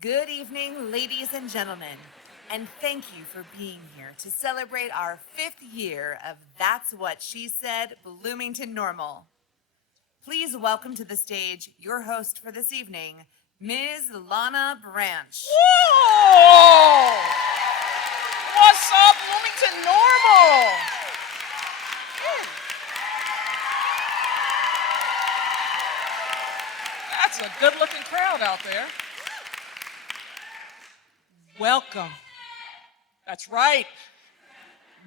Good evening, ladies and gentlemen, and thank you for being here to celebrate our 5th year of That's What She Said, Bloomington-Normal. Please welcome to the stage your host for this evening, Ms. Lana Branch. Whoa! What's up, Bloomington-Normal? That's a good-looking crowd out there. Welcome. That's right.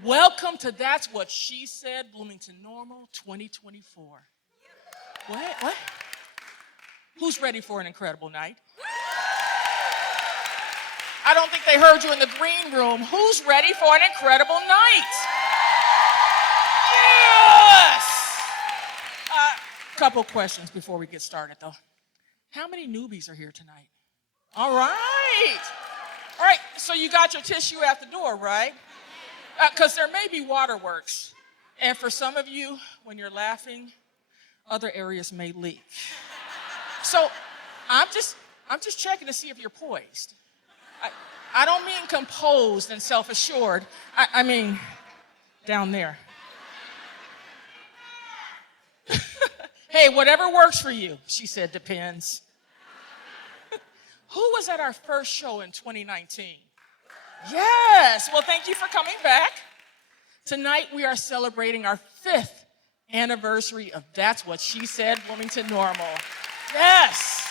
Welcome to That's What She Said, Bloomington-Normal 2024. What? Who's ready for an incredible night? I don't think they heard you in the green room. Who's ready for an incredible night? Yes! Couple questions before we get started, though. How many newbies are here tonight? All right. All right, so you got your tissue at the door, right? Because there may be waterworks. And for some of you, when you're laughing, other areas may leak. So I'm just checking to see if you're poised. I don't mean composed and self-assured. I mean down there. Hey, whatever works for you, she said, depends. Who was at our first show in 2019? Yes, well, thank you for coming back. Tonight, we are celebrating our 5th anniversary of That's What She Said, Bloomington-Normal. Yes.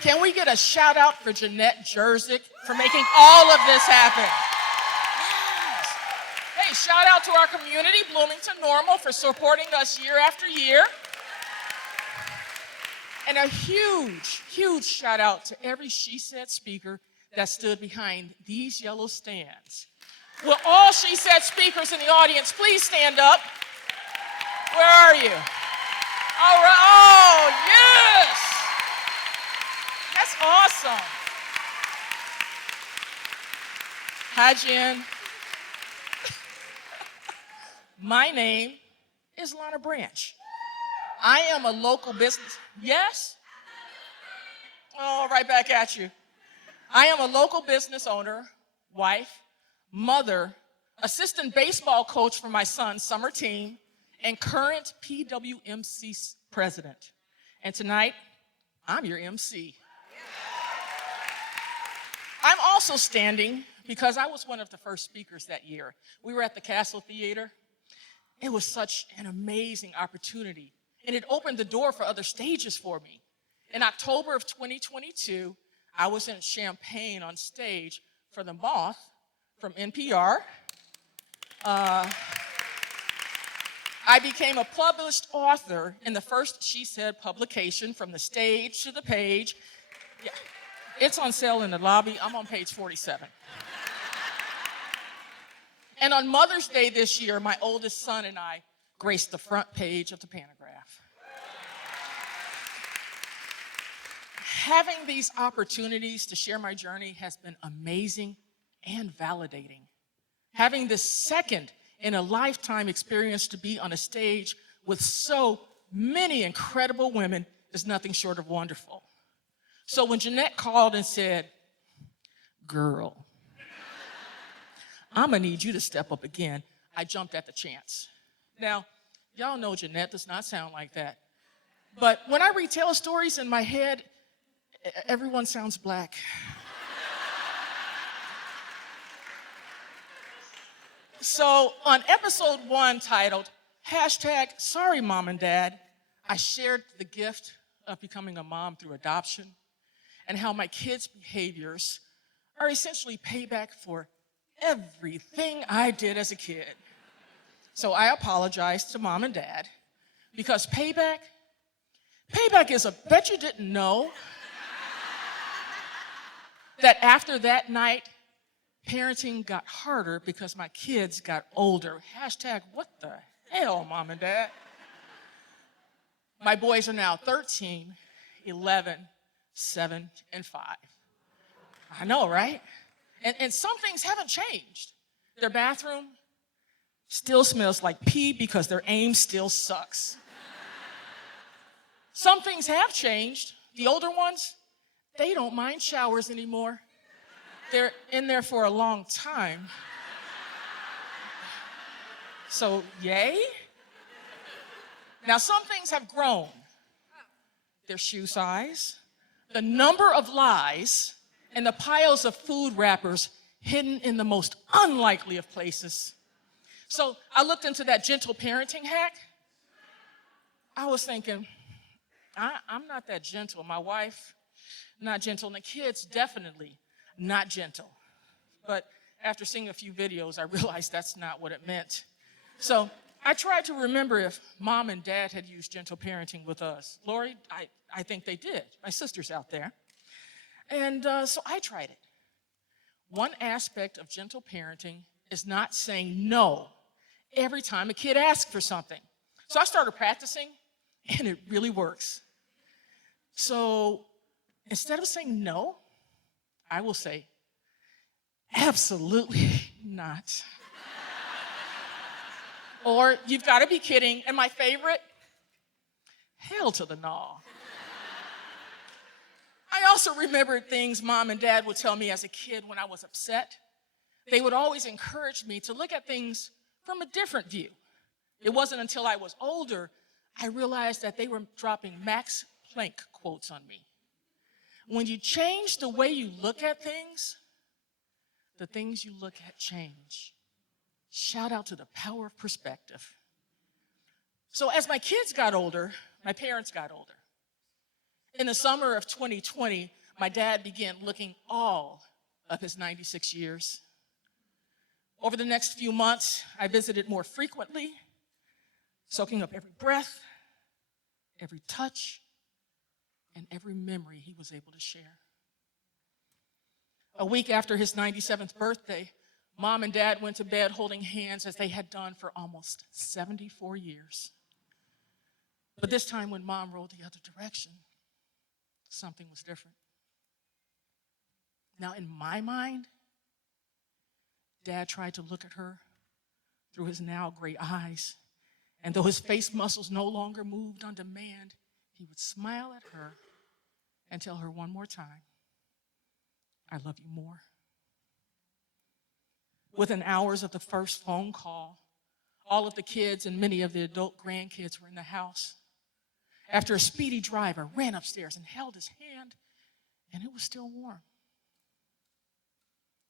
Can we get a shout out for Jenette Jurczyk for making all of this happen? Yes. Hey, shout out to our community, Bloomington-Normal, for supporting us year after year. And a huge, huge shout out to every She Said speaker that stood behind these yellow stands. Will all She Said speakers in the audience please stand up? Where are you? All right. Oh, yes. That's awesome. Hi, Jen. My name is Lana Branch. I am a local business. Yes? Oh, right back at you. I am a local business owner, wife, mother, assistant baseball coach for my son's summer team, and current PWMC president. And tonight, I'm your MC. I'm also standing because I was one of the first speakers that year. We were at the Castle Theater. It was such an amazing opportunity. And it opened the door for other stages for me. In October of 2022, I was in Champaign on stage for The Moth from NPR. I became a published author in the first She Said publication, From the Stage to the Page. Yeah, it's on sale in the lobby. I'm on page 47. And on Mother's Day this year, my oldest son and I graced the front page of the Pantograph. Having these opportunities to share my journey has been amazing and validating. Having this second in a lifetime experience to be on a stage with so many incredible women is nothing short of wonderful. So when Jenette called and said, girl, I'm gonna need you to step up again, I jumped at the chance. Now, y'all know Jenette does not sound like that. But when I retell stories in my head, everyone sounds black. So on episode 1 titled, #Sorry Mom and Dad, I shared the gift of becoming a mom through adoption and how my kids' behaviors are essentially payback for everything I did as a kid. So I apologize to Mom and Dad because payback is a, bet you didn't know that after that night, parenting got harder because my kids got older. What the hell, Mom and Dad? My boys are now 13, 11, 7, and 5. I know, right? And some things haven't changed. Their bathroom still smells like pee because their aim still sucks. Some things have changed. The older ones, they don't mind showers anymore. They're in there for a long time. So, yay? Now, some things have grown. Their shoe size, the number of lies, and the piles of food wrappers hidden in the most unlikely of places. So I looked into that gentle parenting hack. I was thinking, I'm not that gentle. My wife, not gentle. And the kids, definitely not gentle. But after seeing a few videos, I realized that's not what it meant. So I tried to remember if mom and dad had used gentle parenting with us. Lori, I think they did. My sister's out there. And so I tried it. One aspect of gentle parenting is not saying no every time a kid asks for something. So I started practicing, and it really works. So instead of saying no, I will say, absolutely not. Or, you've got to be kidding. And my favorite, hell to the no. I also remembered things mom and dad would tell me as a kid when I was upset. They would always encourage me to look at things from a different view. It wasn't until I was older I realized that they were dropping Max Planck quotes on me. When you change the way you look at things, the things you look at change. Shout out to the power of perspective. So as my kids got older, my parents got older. In the summer of 2020, my dad began looking all of his 96 years. Over the next few months, I visited more frequently, soaking up every breath, every touch, and every memory he was able to share. A week after his 97th birthday, Mom and Dad went to bed holding hands as they had done for almost 74 years. But this time when Mom rolled the other direction, something was different. Now, in my mind, Dad tried to look at her through his now gray eyes, and though his face muscles no longer moved on demand, he would smile at her and tell her one more time, I love you more. Within hours of the first phone call, all of the kids and many of the adult grandkids were in the house. After a speedy drive, I ran upstairs and held his hand, and it was still warm.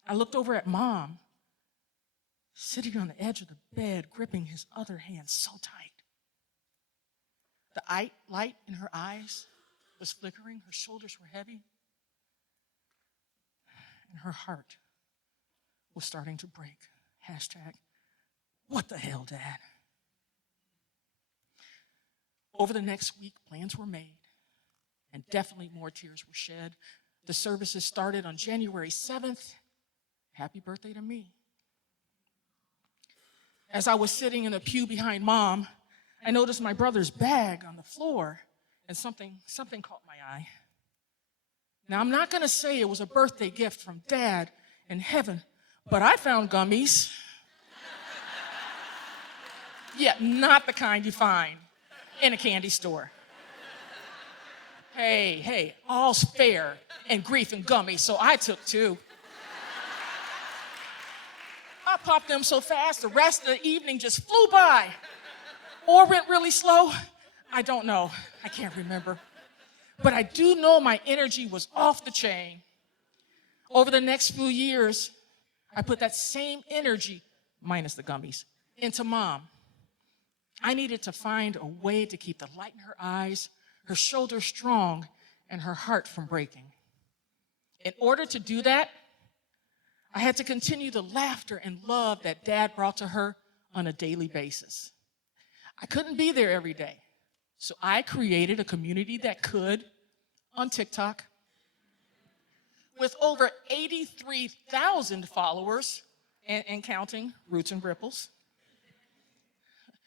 I looked over at Mom, sitting on the edge of the bed, gripping his other hand so tight. The light in her eyes was flickering, her shoulders were heavy, and her heart was starting to break. Hashtag, what the hell, Dad? Over the next week, plans were made, and definitely more tears were shed. The services started on January 7th. Happy birthday to me. As I was sitting in the pew behind Mom, I noticed my brother's bag on the floor, and something caught my eye. Now, I'm not going to say it was a birthday gift from Dad in heaven, but I found gummies. Yeah, not the kind you find in a candy store. Hey, all's fair in grief and gummies, so I took 2. I popped them so fast, the rest of the evening just flew by. Or went really slow. I don't know. I can't remember. But I do know my energy was off the chain. Over the next few years, I put that same energy, minus the gummies, into Mom. I needed to find a way to keep the light in her eyes, her shoulders strong, and her heart from breaking. In order to do that, I had to continue the laughter and love that Dad brought to her on a daily basis. I couldn't be there every day, so I created a community that could on TikTok. With over 83,000 followers and counting, Roots and Ripples.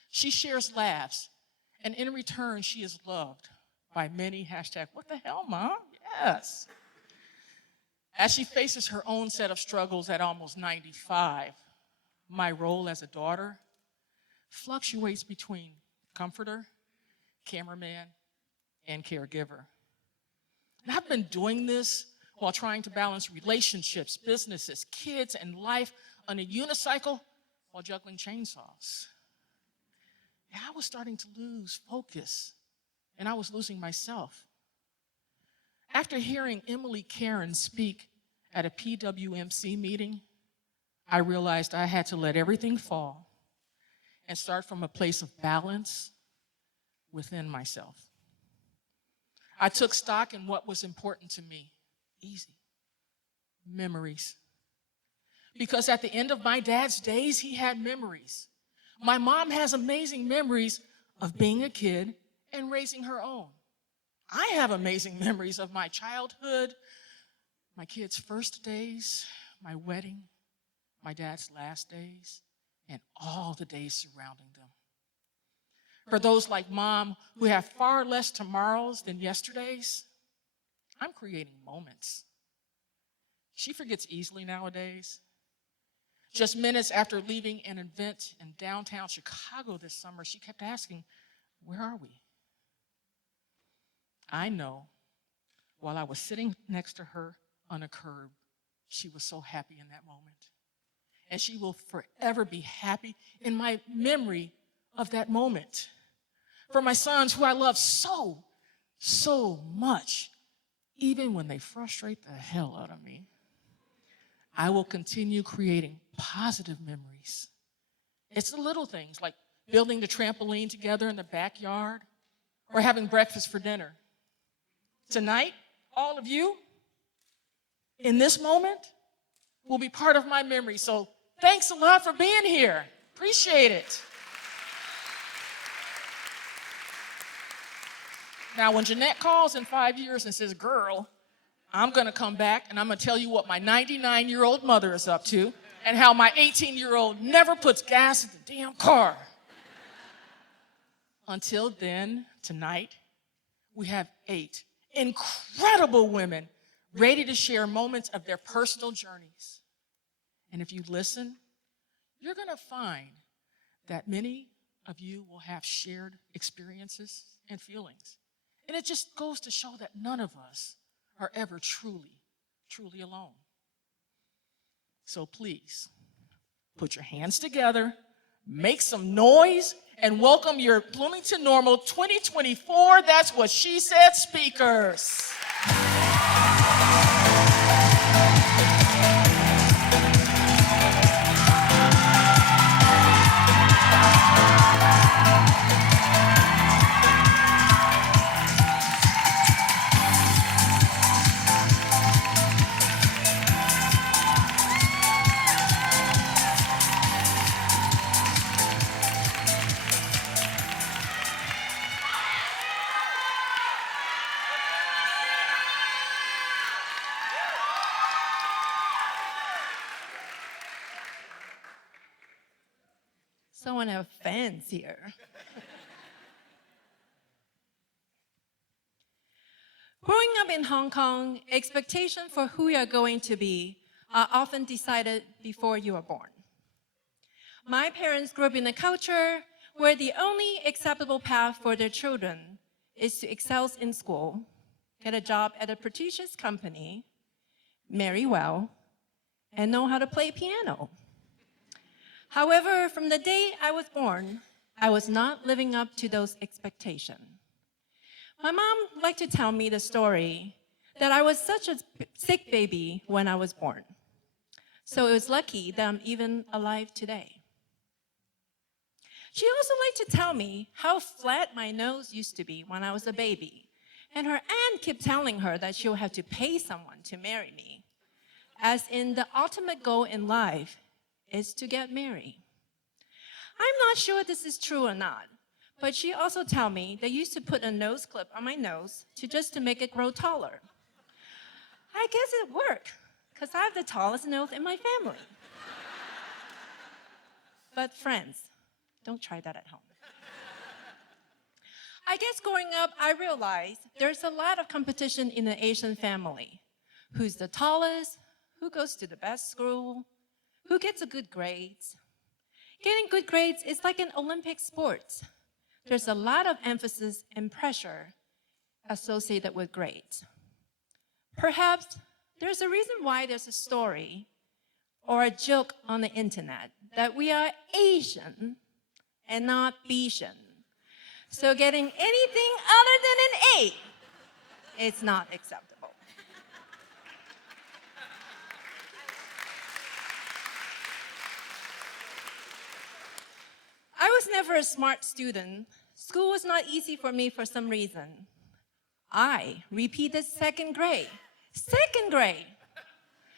She shares laughs, and in return, she is loved by many. Hashtag, what the hell, Mom? Yes. As she faces her own set of struggles at almost 95, my role as a daughter fluctuates between comforter, cameraman, and caregiver. And I've been doing this while trying to balance relationships, businesses, kids, and life on a unicycle while juggling chainsaws. And I was starting to lose focus, and I was losing myself. After hearing Emily Karen speak at a PWMC meeting, I realized I had to let everything fall and start from a place of balance within myself. I took stock in what was important to me. Easy. Memories. Because at the end of my dad's days, he had memories. My mom has amazing memories of being a kid and raising her own. I have amazing memories of my childhood, my kids' first days, my wedding, my dad's last days, and all the days surrounding them. For those like Mom who have far less tomorrows than yesterdays, I'm creating moments. She forgets easily nowadays. Just minutes after leaving an event in downtown Chicago this summer, she kept asking, "Where are we?" I know while I was sitting next to her on a curb, she was so happy in that moment. And she will forever be happy in my memory of that moment. For my sons, who I love so, so much, even when they frustrate the hell out of me, I will continue creating positive memories. It's the little things like building the trampoline together in the backyard or having breakfast for dinner. Tonight, all of you, in this moment, will be part of my memory. So thanks a lot for being here. Appreciate it. Now, when Jenette calls in 5 years and says, "Girl, I'm going to come back and I'm going to tell you what my 99-year-old mother is up to and how my 18-year-old never puts gas in the damn car." Until then, tonight, we have 8 incredible women ready to share moments of their personal journeys. And if you listen, you're going to find that many of you will have shared experiences and feelings. And it just goes to show that none of us are ever truly, truly alone. So please, put your hands together, make some noise, and welcome your Bloomington-Normal 2024 That's What She Said speakers. Someone have fans here. Growing up in Hong Kong, expectations for who you are going to be are often decided before you are born. My parents grew up in a culture where the only acceptable path for their children is to excel in school, get a job at a prestigious company, marry well, and know how to play piano. However, from the day I was born, I was not living up to those expectations. My mom liked to tell me the story that I was such a sick baby when I was born. So it was lucky that I'm even alive today. She also liked to tell me how flat my nose used to be when I was a baby. And her aunt kept telling her that she'll have to pay someone to marry me, as in the ultimate goal in life is to get married. I'm not sure this is true or not, but she also told me they used to put a nose clip on my nose to make it grow taller. I guess it worked, because I have the tallest nose in my family. But friends, don't try that at home. I guess growing up, I realized there's a lot of competition in the Asian family. Who's the tallest? Who goes to the best school? Who gets a good grades? Getting good grades is like an Olympic sport. There's a lot of emphasis and pressure associated with grades. Perhaps there's a reason why there's a story or a joke on the internet that we are Asian and not Bijan. So getting anything other than an A is not acceptable. I was never a smart student. School was not easy for me for some reason. I repeated second grade,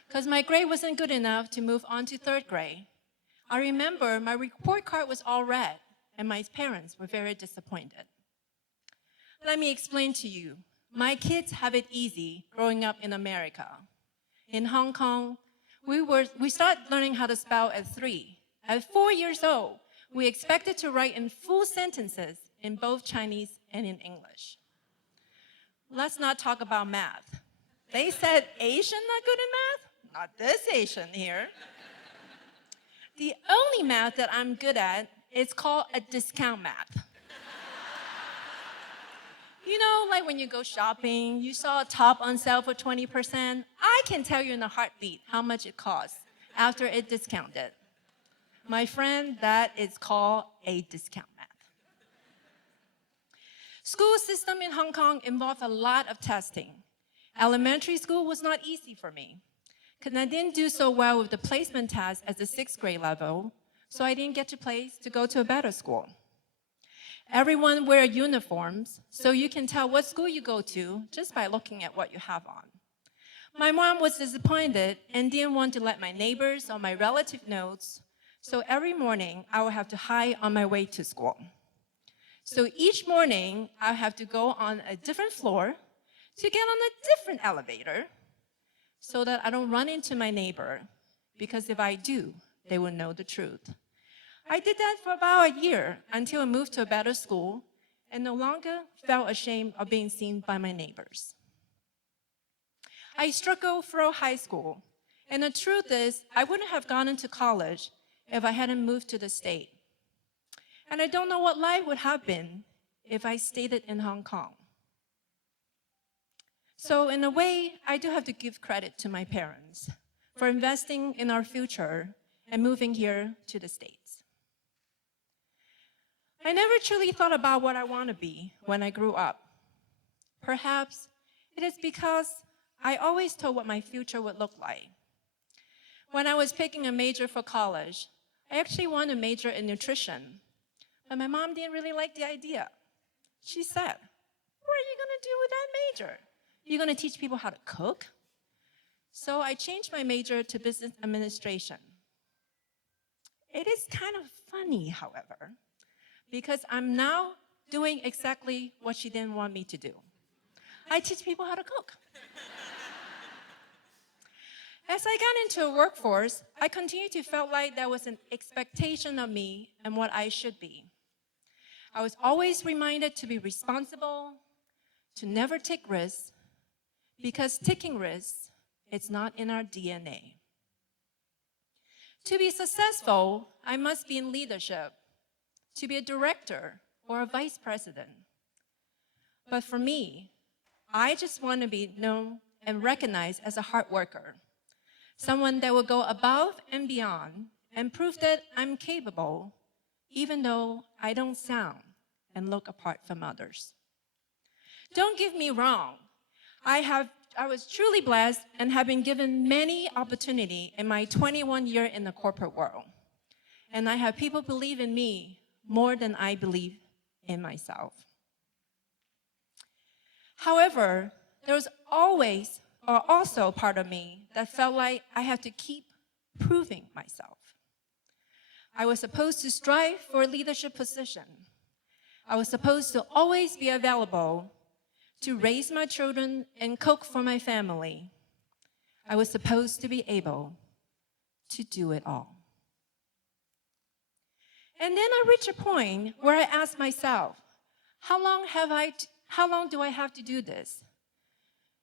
because my grade wasn't good enough to move on to third grade. I remember my report card was all red, and my parents were very disappointed. Let me explain to you. My kids have it easy growing up in America. In Hong Kong, we started learning how to spell at 3. At 4 years old, we expected to write in full sentences in both Chinese and in English. Let's not talk about math. They said Asian not good in math? Not this Asian here. The only math that I'm good at is called a discount math. You know, like when you go shopping, you saw a top on sale for 20%. I can tell you in a heartbeat how much it costs after it discounted. My friend, that is called a discount math. School system in Hong Kong involved a lot of testing. Elementary school was not easy for me, because I didn't do so well with the placement test at the 6th grade level, so I didn't get to go to a better school. Everyone wear uniforms, so you can tell what school you go to just by looking at what you have on. My mom was disappointed and didn't want to let my neighbors or my relative know, so every morning I would have to hide on my way to school. So each morning I have to go on a different floor to get on a different elevator so that I don't run into my neighbor, because if I do, they will know the truth. I did that for about a year until I moved to a better school and no longer felt ashamed of being seen by my neighbors. I struggled through high school, and the truth is I wouldn't have gone into college if I hadn't moved to the state. And I don't know what life would have been if I stayed in Hong Kong. So in a way, I do have to give credit to my parents for investing in our future and moving here to the States. I never truly thought about what I want to be when I grew up. Perhaps it is because I always told what my future would look like. When I was picking a major for college, I actually wanted to major in nutrition, but my mom didn't really like the idea. She said, "What are you going to do with that major? You're going to teach people how to cook?" So I changed my major to business administration. It is kind of funny, however, because I'm now doing exactly what she didn't want me to do. I teach people how to cook. As I got into a workforce, I continued to feel like there was an expectation of me and what I should be. I was always reminded to be responsible, to never take risks, because taking risks is not in our DNA. To be successful, I must be in leadership, to be a director or a vice president. But for me, I just want to be known and recognized as a hard worker, someone that will go above and beyond and prove that I'm capable, even though I don't sound and look apart from others. Don't get me wrong. I was truly blessed and have been given many opportunities in my 21 years in the corporate world. And I have people believe in me more than I believe in myself. However, there was always or also part of me that felt like I had to keep proving myself. I was supposed to strive for a leadership position. I was supposed to always be available to raise my children and cook for my family. I was supposed to be able to do it all. And then I reached a point where I asked myself, how long do I have to do this?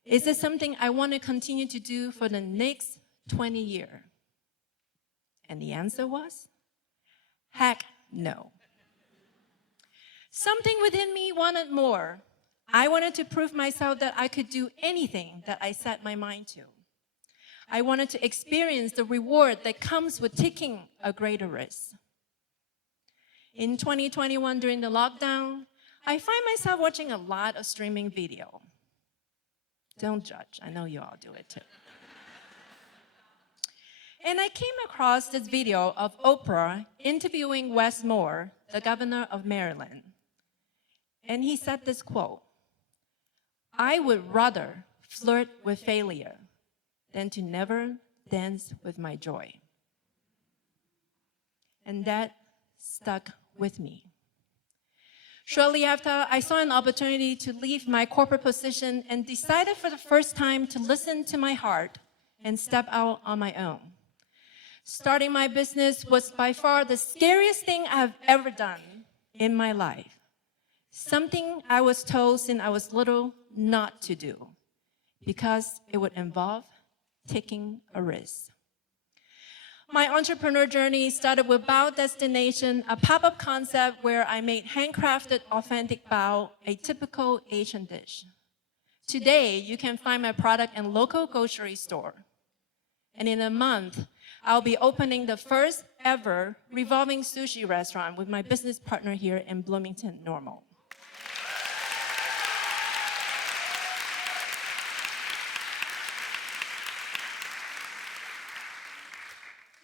Is this something I want to continue to do for the next 20 years? And the answer was, heck no. Something within me wanted more. I wanted to prove myself that I could do anything that I set my mind to. I wanted to experience the reward that comes with taking a greater risk. In 2021, during the lockdown, I find myself watching a lot of streaming video. Don't judge, I know you all do it too. And I came across this video of Oprah interviewing Wes Moore, the governor of Maryland. And he said this quote, "I would rather flirt with failure than to never dance with my joy." And that stuck with me. Shortly after, I saw an opportunity to leave my corporate position and decided for the first time to listen to my heart and step out on my own. Starting my business was by far the scariest thing I have ever done in my life. Something I was told since I was little not to do, because it would involve taking a risk. My entrepreneur journey started with Bao Destination, a pop-up concept where I made handcrafted authentic bao, a typical Asian dish. Today, you can find my product in local grocery store. And in a month, I'll be opening the first ever revolving sushi restaurant with my business partner here in Bloomington-Normal.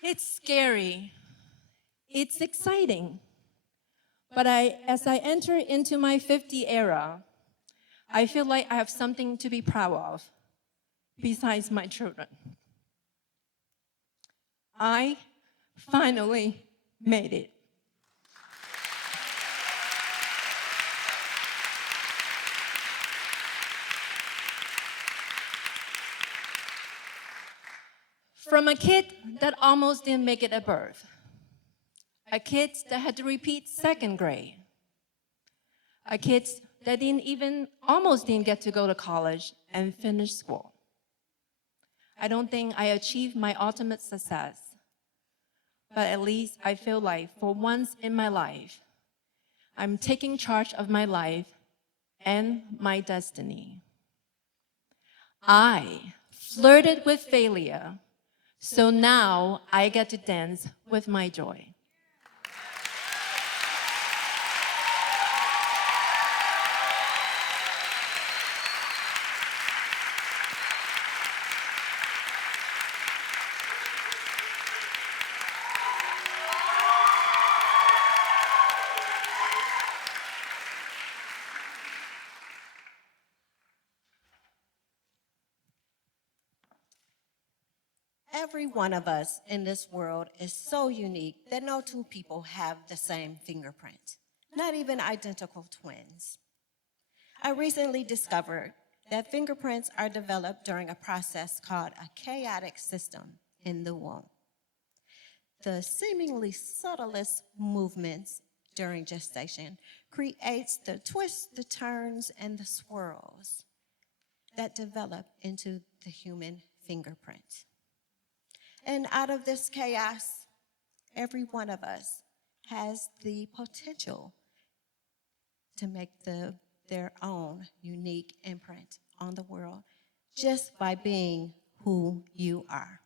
It's scary. It's exciting. But as I enter into my 50 era, I feel like I have something to be proud of besides my children. I finally made it. From a kid that almost didn't make it at birth, a kid that had to repeat second grade, a kid that almost didn't get to go to college and finish school. I don't think I achieved my ultimate success, but at least I feel like for once in my life, I'm taking charge of my life and my destiny. I flirted with failure, so now I get to dance with my joy. Every one of us in this world is so unique that no two people have the same fingerprint, not even identical twins. I recently discovered that fingerprints are developed during a process called a chaotic system in the womb. The seemingly subtlest movements during gestation creates the twists, the turns, and the swirls that develop into the human fingerprint. And out of this chaos, every one of us has the potential to make their own unique imprint on the world just by being who you are.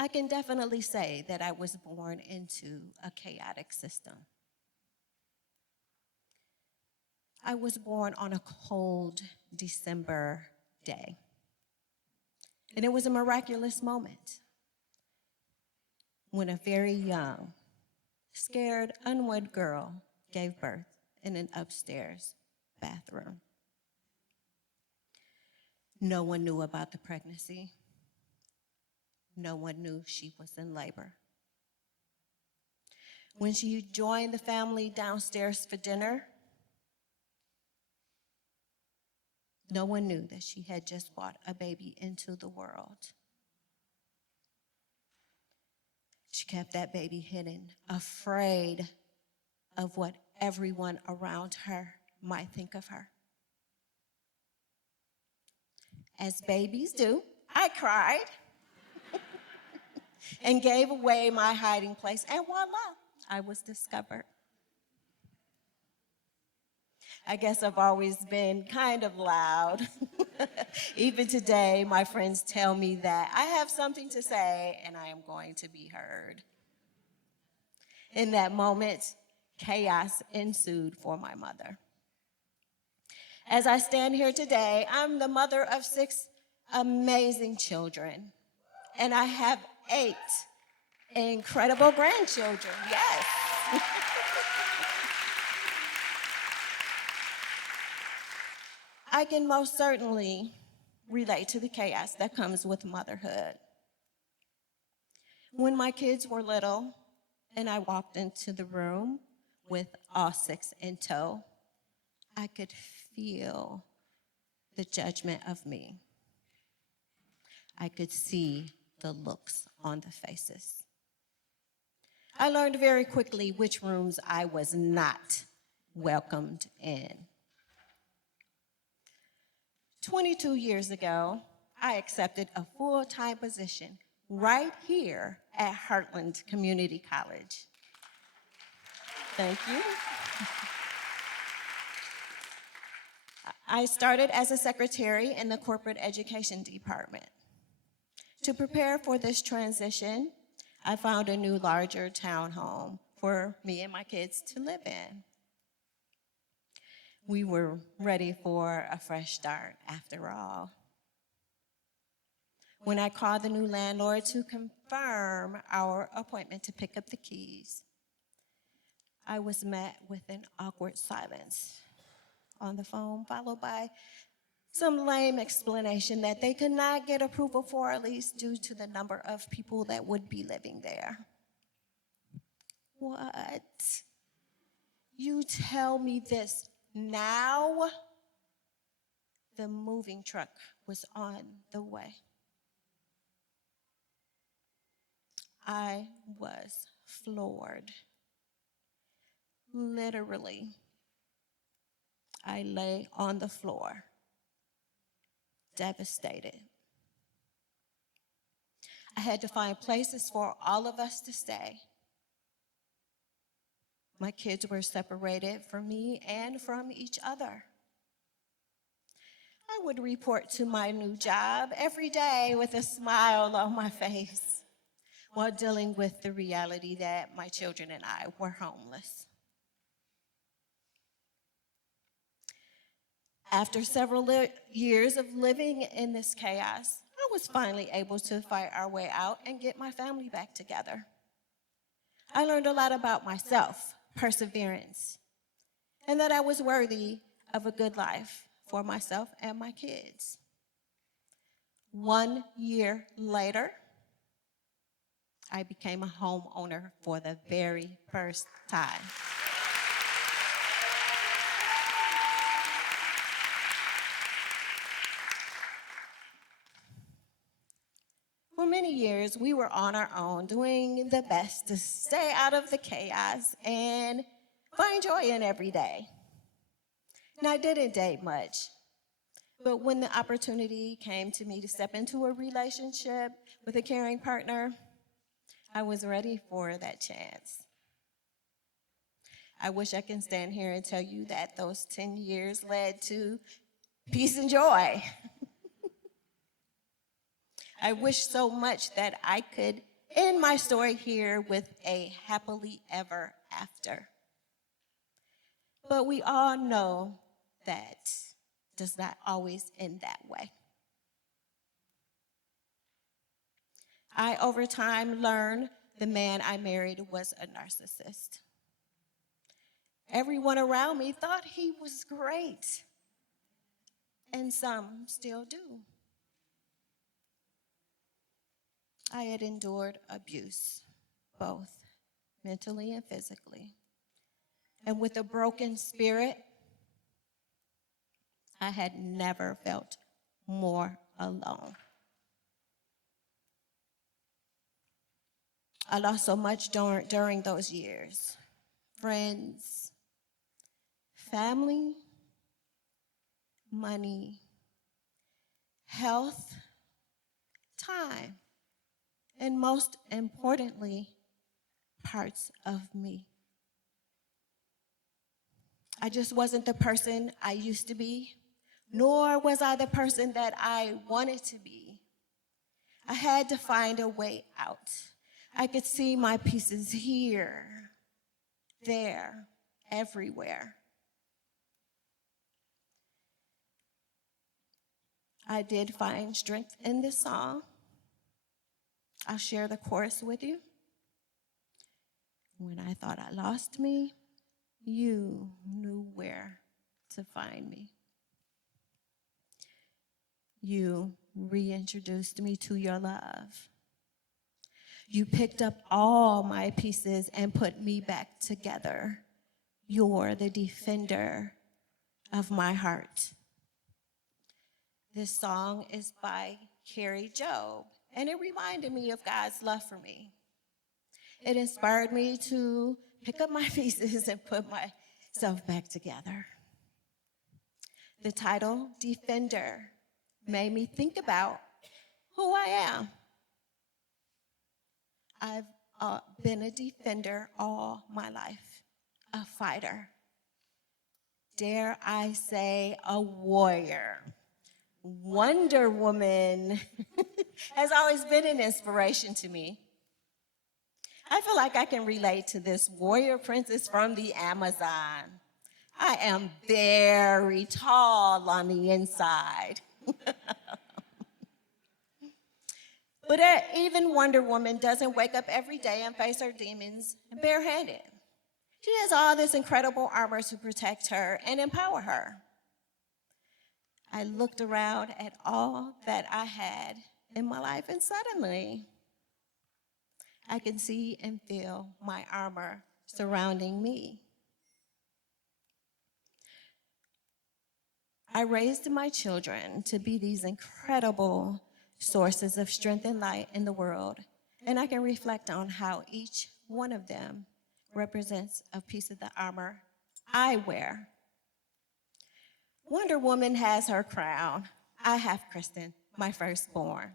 I can definitely say that I was born into a chaotic system. I was born on a cold December day. And it was a miraculous moment when a very young, scared, unwed girl gave birth in an upstairs bathroom. No one knew about the pregnancy. No one knew she was in labor. When she joined the family downstairs for dinner, no one knew that she had just brought a baby into the world. She kept that baby hidden, afraid of what everyone around her might think of her. As babies do, I cried and gave away my hiding place, and voila, I was discovered. I guess I've always been kind of loud. Even today, my friends tell me that I have something to say and I am going to be heard. In that moment, chaos ensued for my mother. As I stand here today, I'm the mother of 6 amazing children, and I have 8 incredible grandchildren, yes. I can most certainly relate to the chaos that comes with motherhood. When my kids were little and I walked into the room with all 6 in tow, I could feel the judgment of me. I could see the looks on the faces. I learned very quickly which rooms I was not welcomed in. 22 years ago, I accepted a full-time position right here at Heartland Community College. Thank you. I started as a secretary in the corporate education department. To prepare for this transition, I found a new, larger townhome for me and my kids to live in. We were ready for a fresh start after all. When I called the new landlord to confirm our appointment to pick up the keys, I was met with an awkward silence on the phone, followed by some lame explanation that they could not get approval for a lease due to the number of people that would be living there. What? You tell me this now? The moving truck was on the way. I was floored. Literally, I lay on the floor, devastated. I had to find places for all of us to stay. My kids were separated from me and from each other. I would report to my new job every day with a smile on my face while dealing with the reality that my children and I were homeless. After several years of living in this chaos, I was finally able to fight our way out and get my family back together. I learned a lot about myself, perseverance, and that I was worthy of a good life for myself and my kids. 1 year later, I became a homeowner for the very first time. For many years, we were on our own, doing the best to stay out of the chaos and find joy in every day. And I didn't date much, but when the opportunity came to me to step into a relationship with a caring partner, I was ready for that chance. I wish I can stand here and tell you that those 10 years led to peace and joy. I wish so much that I could end my story here with a happily ever after. But we all know that does not always end that way. I, over time, learned the man I married was a narcissist. Everyone around me thought he was great, and some still do. I had endured abuse, both mentally and physically. And with a broken spirit, I had never felt more alone. I lost so much during those years. Friends, family, money, health, time, and most importantly, parts of me. I just wasn't the person I used to be, nor was I the person that I wanted to be. I had to find a way out. I could see my pieces here, there, everywhere. I did find strength in this song. I'll share the chorus with you. When I thought I lost me, you knew where to find me. You reintroduced me to your love. You picked up all my pieces and put me back together. You're the defender of my heart. This song is by Carrie Job, and it reminded me of God's love for me. It inspired me to pick up my pieces and put myself back together. The title, Defender, made me think about who I am. I've been a defender all my life, a fighter. Dare I say, a warrior. Wonder Woman has always been an inspiration to me. I feel like I can relate to this warrior princess from the Amazon. I am very tall on the inside. But even Wonder Woman doesn't wake up every day and face her demons barehanded. She has all this incredible armor to protect her and empower her. I looked around at all that I had in my life, and suddenly I could see and feel my armor surrounding me. I raised my children to be these incredible sources of strength and light in the world, and I can reflect on how each one of them represents a piece of the armor I wear. Wonder Woman has her crown. I have Kristen, my firstborn.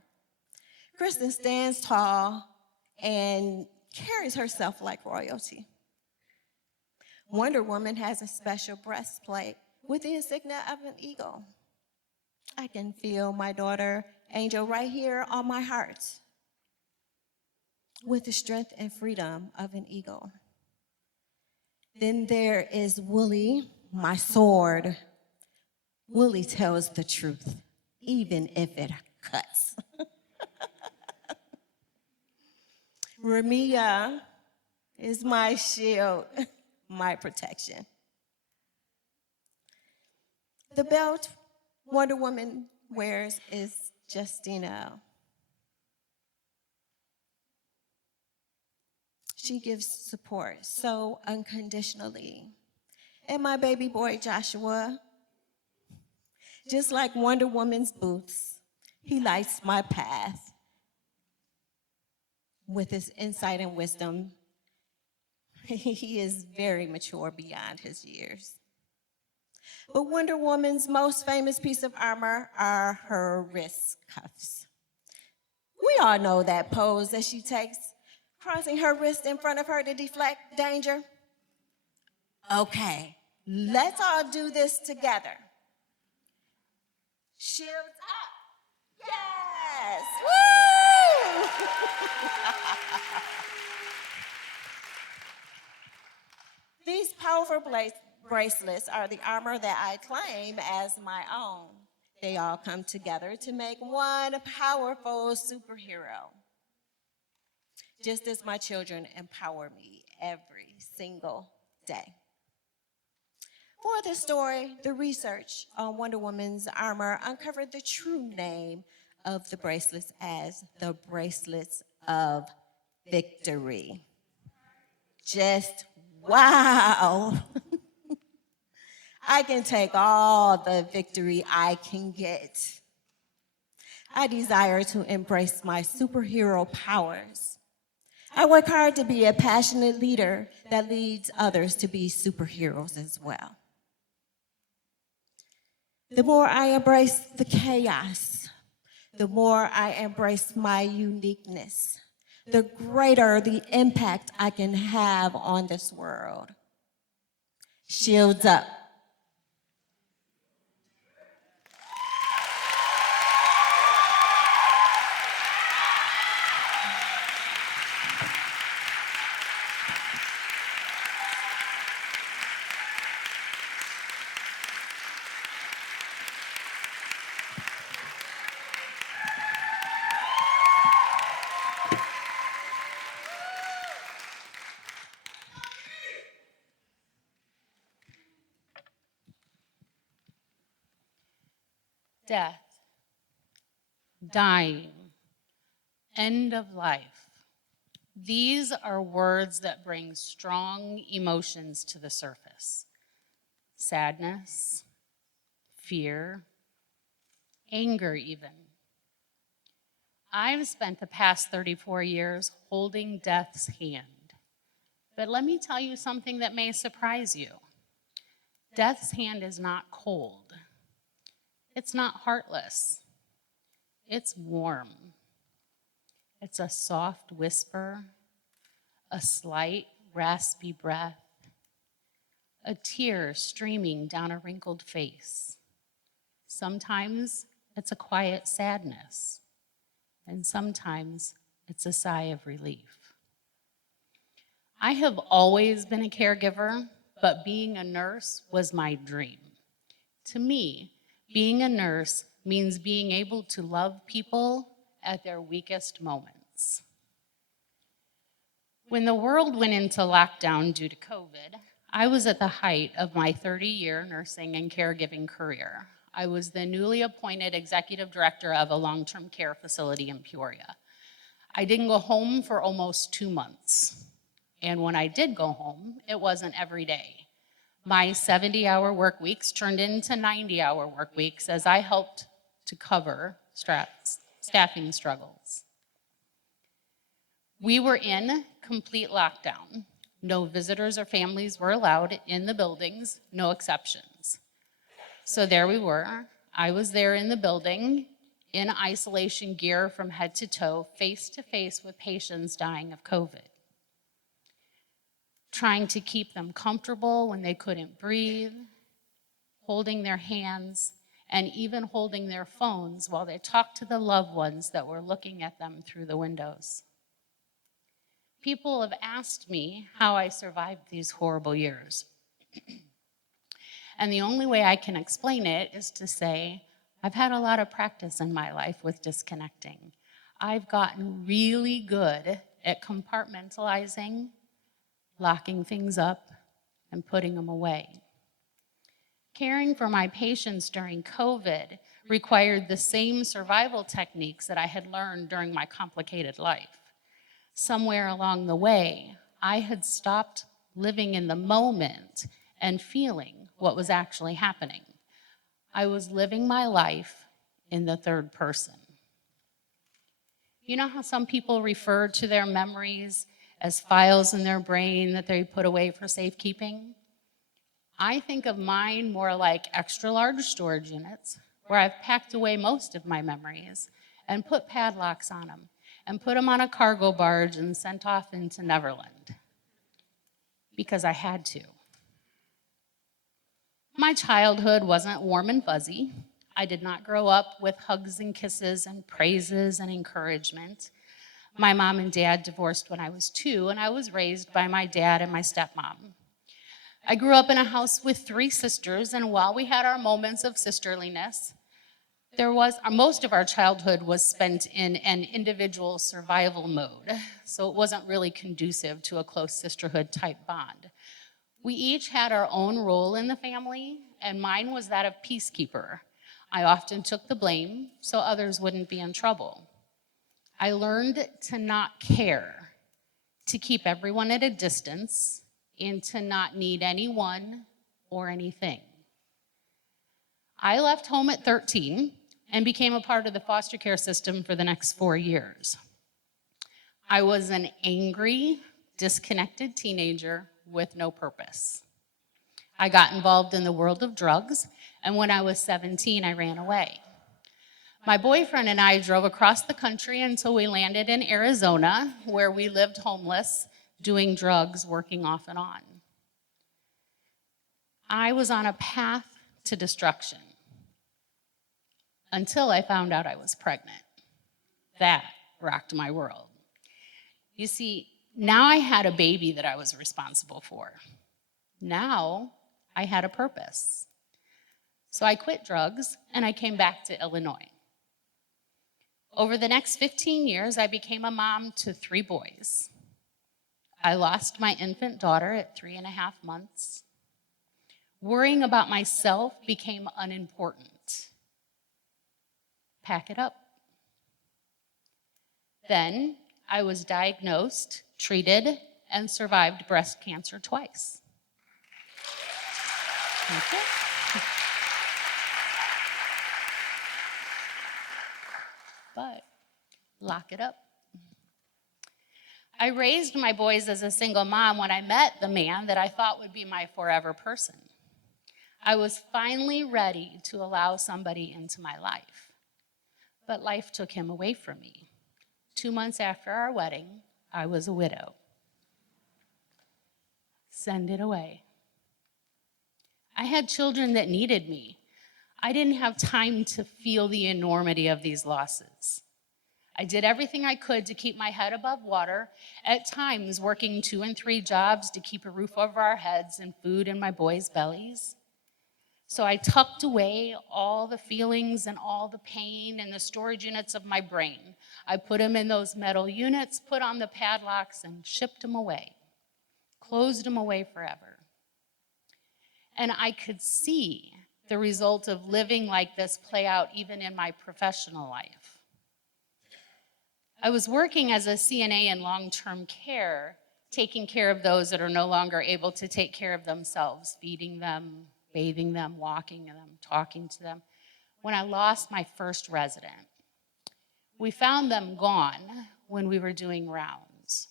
Kristen stands tall and carries herself like royalty. Wonder Woman has a special breastplate with the insignia of an eagle. I can feel my daughter, Angel, right here on my heart with the strength and freedom of an eagle. Then there is Wooly, my sword. Wooly tells the truth, even if it cuts. Ramia is my shield, my protection. The belt Wonder Woman wears is Justina. She gives support so unconditionally. And my baby boy, Joshua, just like Wonder Woman's boots, he lights my path with his insight and wisdom. He is very mature beyond his years. But Wonder Woman's most famous piece of armor are her wrist cuffs. We all know that pose that she takes, crossing her wrist in front of her to deflect danger. Okay, let's all do this together. Shields up. Yes! Woo! These powerful bracelets are the armor that I claim as my own. They all come together to make one powerful superhero, just as my children empower me every single day. For this story, the research on Wonder Woman's armor uncovered the true name of the bracelets as the bracelets of victory. Just wow. I can take all the victory I can get. I desire to embrace my superhero powers. I work hard to be a passionate leader that leads others to be superheroes as well. The more I embrace the chaos, the more I embrace my uniqueness, the greater the impact I can have on this world. Shields up. death, dying, end of life. These are words that bring strong emotions to the surface. Sadness, fear, anger even. I've spent the past 34 years holding death's hand. But let me tell you something that may surprise you. Death's hand is not cold. It's not heartless. It's warm. It's a soft whisper, a slight raspy breath, a tear streaming down a wrinkled face. Sometimes it's a quiet sadness, and sometimes it's a sigh of relief. I have always been a caregiver, but being a nurse was my dream. To me, being a nurse means being able to love people at their weakest moments. When the world went into lockdown due to COVID, I was at the height of my 30-year nursing and caregiving career. I was the newly appointed executive director of a long-term care facility in Peoria. I didn't go home for almost 2 months. And when I did go home, it wasn't every day. My 70-hour work weeks turned into 90-hour work weeks as I helped to cover staffing struggles. We were in complete lockdown. No visitors or families were allowed in the buildings, no exceptions. So there we were. I was there in the building, in isolation gear from head to toe, face to face with patients dying of COVID. Trying to keep them comfortable when they couldn't breathe, holding their hands, and even holding their phones while they talked to the loved ones that were looking at them through the windows. People have asked me how I survived these horrible years. And the only way I can explain it is to say, I've had a lot of practice in my life with disconnecting. I've gotten really good at compartmentalizing, locking things up, and putting them away. Caring for my patients during COVID required the same survival techniques that I had learned during my complicated life. Somewhere along the way, I had stopped living in the moment and feeling what was actually happening. I was living my life in the third person. You know how some people refer to their memories as files in their brain that they put away for safekeeping? I think of mine more like extra large storage units where I've packed away most of my memories and put padlocks on them and put them on a cargo barge and sent off into Neverland because I had to. My childhood wasn't warm and fuzzy. I did not grow up with hugs and kisses and praises and encouragement. My mom and dad divorced when I was 2, and I was raised by my dad and my stepmom. I grew up in a house with 3 sisters, and while we had our moments of sisterliness, most of our childhood was spent in an individual survival mode, so it wasn't really conducive to a close sisterhood type bond. We each had our own role in the family, and mine was that of peacekeeper. I often took the blame so others wouldn't be in trouble. I learned to not care, to keep everyone at a distance, and to not need anyone or anything. I left home at 13 and became a part of the foster care system for the next 4 years. I was an angry, disconnected teenager with no purpose. I got involved in the world of drugs, and when I was 17, I ran away. My boyfriend and I drove across the country until we landed in Arizona, where we lived homeless, doing drugs, working off and on. I was on a path to destruction until I found out I was pregnant. That rocked my world. You see, now I had a baby that I was responsible for. Now I had a purpose. So I quit drugs and I came back to Illinois. Over the next 15 years, I became a mom to 3 boys. I lost my infant daughter at 3.5 months. Worrying about myself became unimportant. pack it up. Then I was diagnosed, treated, and survived breast cancer twice. Thank you. But lock it up. I raised my boys as a single mom when I met the man that I thought would be my forever person. I was finally ready to allow somebody into my life. But life took him away from me. 2 months after our wedding, I was a widow. Send it away. I had children that needed me. I didn't have time to feel the enormity of these losses. I did everything I could to keep my head above water, at times working 2 and 3 jobs to keep a roof over our heads and food in my boys' bellies. So I tucked away all the feelings and all the pain in the storage units of my brain. I put them in those metal units, put on the padlocks, and shipped them away, closed them away forever. And I could see the result of living like this play out even in my professional life. I was working as a CNA in long-term care, taking care of those that are no longer able to take care of themselves, feeding them, bathing them, walking them, talking to them, when I lost my first resident. We found them gone when we were doing rounds.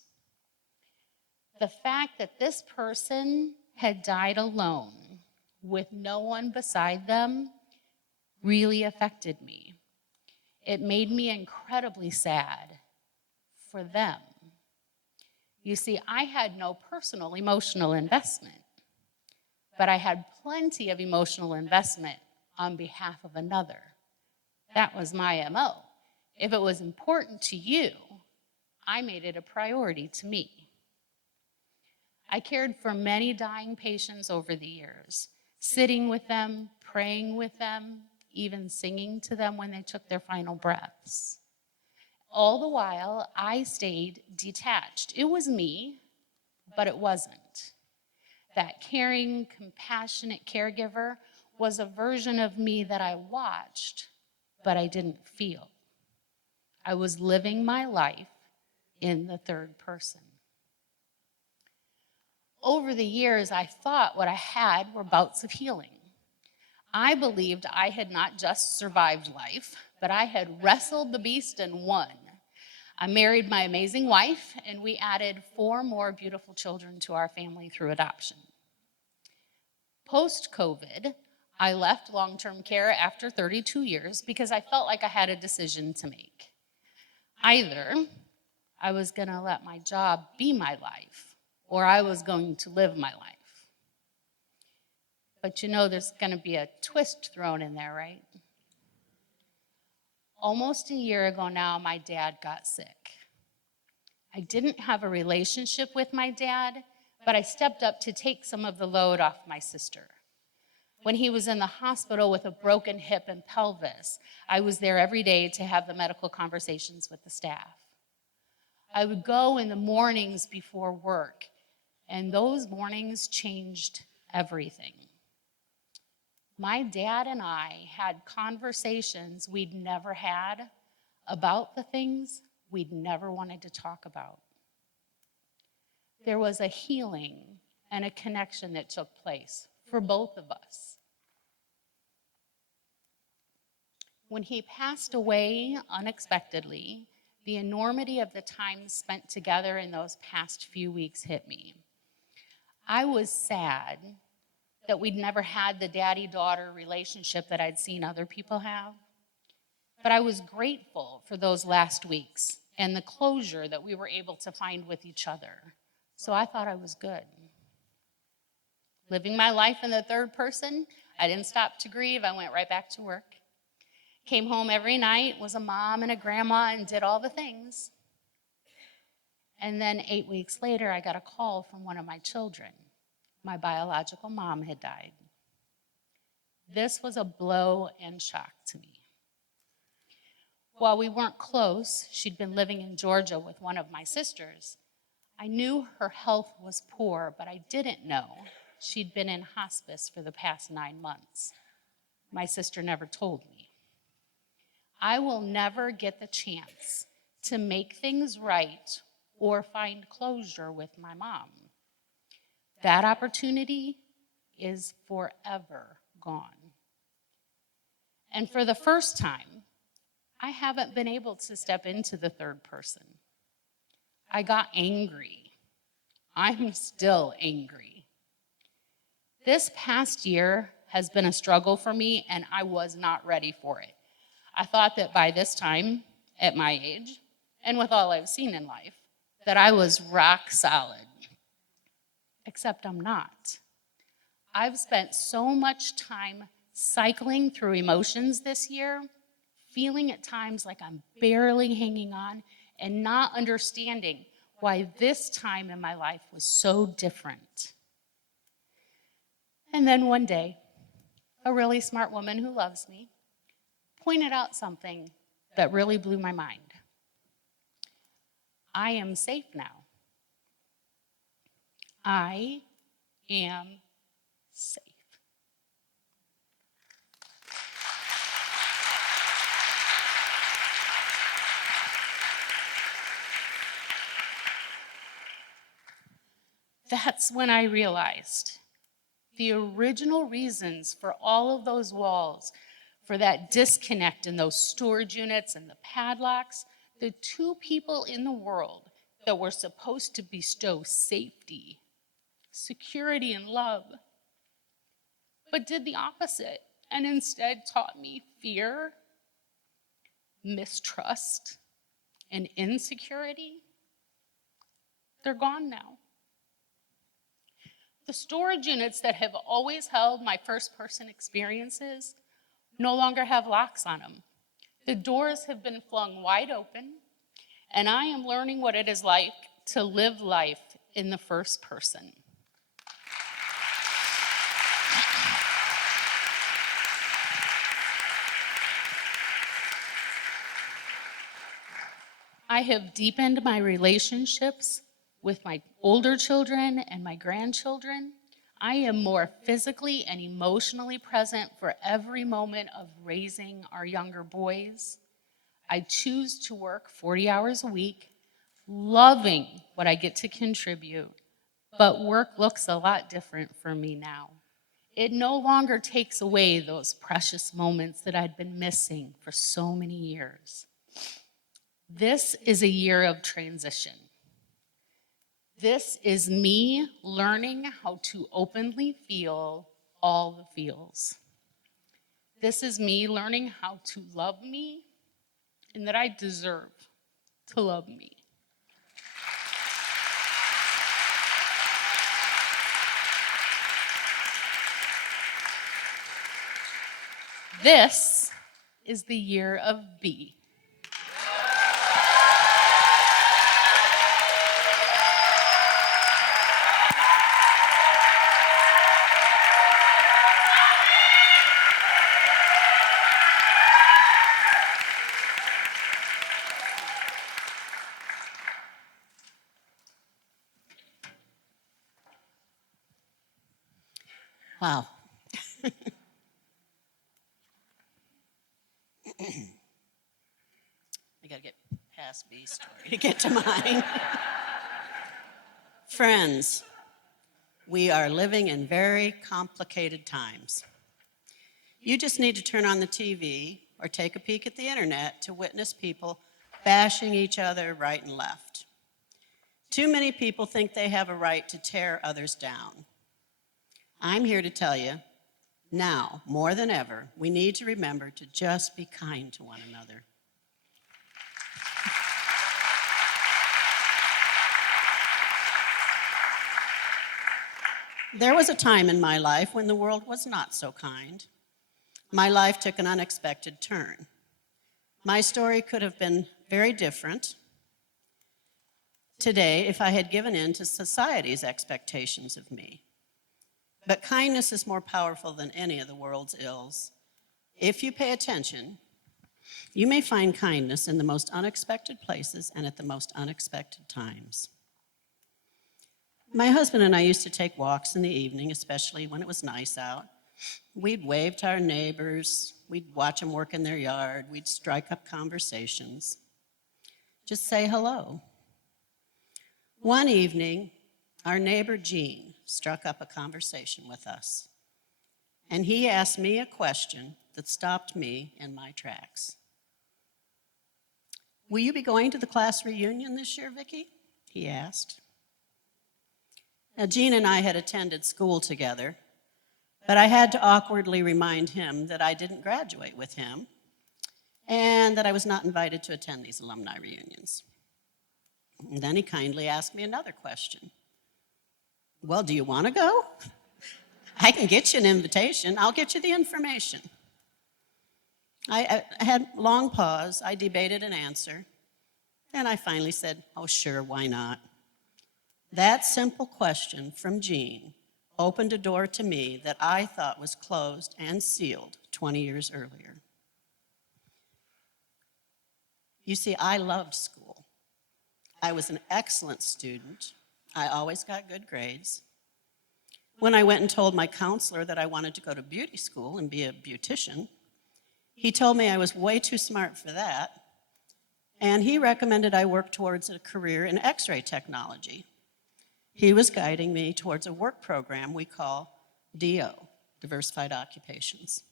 The fact that this person had died alone with no one beside them really affected me. It made me incredibly sad for them. You see, I had no personal emotional investment, but I had plenty of emotional investment on behalf of another. That was my MO. If it was important to you, I made it a priority to me. I cared for many dying patients over the years, sitting with them, praying with them, even singing to them when they took their final breaths. All the while, I stayed detached. It was me, but it wasn't. That caring, compassionate caregiver was a version of me that I watched, but I didn't feel. I was living my life in the third person. Over the years, I thought what I had were bouts of healing. I believed I had not just survived life, but I had wrestled the beast and won. I married my amazing wife, and we added 4 more beautiful children to our family through adoption. Post-COVID, I left long-term care after 32 years because I felt like I had a decision to make. Either I was going to let my job be my life, or I was going to live my life. But you know there's going to be a twist thrown in there, right? Almost a year ago now, my dad got sick. I didn't have a relationship with my dad, but I stepped up to take some of the load off my sister. When he was in the hospital with a broken hip and pelvis, I was there every day to have the medical conversations with the staff. I would go in the mornings before work, and those mornings changed everything. My dad and I had conversations we'd never had about the things we'd never wanted to talk about. There was a healing and a connection that took place for both of us. When he passed away unexpectedly, the enormity of the time spent together in those past few weeks hit me. I was sad that we'd never had the daddy-daughter relationship that I'd seen other people have. But I was grateful for those last weeks and the closure that we were able to find with each other. So I thought I was good. Living my life in the third person, I didn't stop to grieve. I went right back to work. Came home every night, was a mom and a grandma, and did all the things. And then 8 weeks later, I got a call from one of my children. My biological mom had died. This was a blow and shock to me. While we weren't close, she'd been living in Georgia with one of my sisters. I knew her health was poor, but I didn't know she'd been in hospice for the past 9 months. My sister never told me. I will never get the chance to make things right or find closure with my mom. That opportunity is forever gone. And for the first time, I haven't been able to step into the third person. I got angry. I'm still angry. This past year has been a struggle for me, and I was not ready for it. I thought that by this time, at my age, and with all I've seen in life, that I was rock solid. Except I'm not. I've spent so much time cycling through emotions this year, feeling at times like I'm barely hanging on and not understanding why this time in my life was so different. And then one day, a really smart woman who loves me pointed out something that really blew my mind. I am safe now. I am safe. That's when I realized the original reasons for all of those walls, for that disconnect in those storage units and the padlocks, the two people in the world that were supposed to bestow safety, security, and love, but did the opposite and instead taught me fear, mistrust, and insecurity. They're gone now. The storage units that have always held my first-person experiences no longer have locks on them. The doors have been flung wide open, and I am learning what it is like to live life in the first person. I have deepened my relationships with my older children and my grandchildren. I am more physically and emotionally present for every moment of raising our younger boys. I choose to work 40 hours a week, loving what I get to contribute, but work looks a lot different for me now. It no longer takes away those precious moments that I'd been missing for so many years. This is a year of transition. This is me learning how to openly feel all the feels. This is me learning how to love me and that I deserve to love me. This is the year of B. Wow. I gotta get past B's story to get to mine. Friends, we are living in very complicated times. You just need to turn on the TV or take a peek at the internet to witness people bashing each other right and left. Too many people think they have a right to tear others down. I'm here to tell you, now, more than ever, we need to remember to just be kind to one another. There was a time in my life when the world was not so kind. My life took an unexpected turn. My story could have been very different today if I had given in to society's expectations of me. But kindness is more powerful than any of the world's ills. If you pay attention, you may find kindness in the most unexpected places and at the most unexpected times. My husband and I used to take walks in the evening, especially when it was nice out. We'd wave to our neighbors. We'd watch them work in their yard. We'd strike up conversations. Just say hello. One evening, our neighbor Gene struck up a conversation with us, and he asked me a question that stopped me in my tracks. "Will you be going to the class reunion this year, Vicki?" he asked. Now, Gene and I had attended school together, but I had to awkwardly remind him that I didn't graduate with him and that I was not invited to attend these alumni reunions. And then he kindly asked me another question. "Well, do you want to go? I can get you an invitation. I'll get you the information." I had a long pause. I debated an answer, and I finally said, "Oh, sure, why not?" That simple question from Gene opened a door to me that I thought was closed and sealed 20 years earlier. You see, I loved school. I was an excellent student. I always got good grades. When I went and told my counselor that I wanted to go to beauty school and be a beautician, he told me I was way too smart for that, and he recommended I work towards a career in X-ray technology. He was guiding me towards a work program we call DO, Diversified Occupations.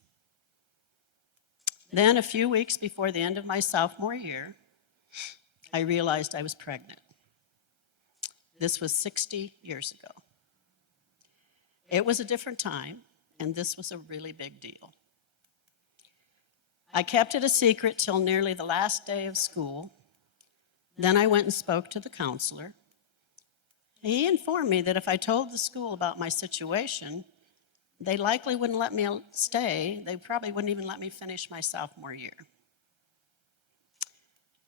Then, a few weeks before the end of my sophomore year, I realized I was pregnant. This was 60 years ago. It was a different time, and this was a really big deal. I kept it a secret till nearly the last day of school. Then I went and spoke to the counselor. He informed me that if I told the school about my situation, they likely wouldn't let me stay. They probably wouldn't even let me finish my sophomore year.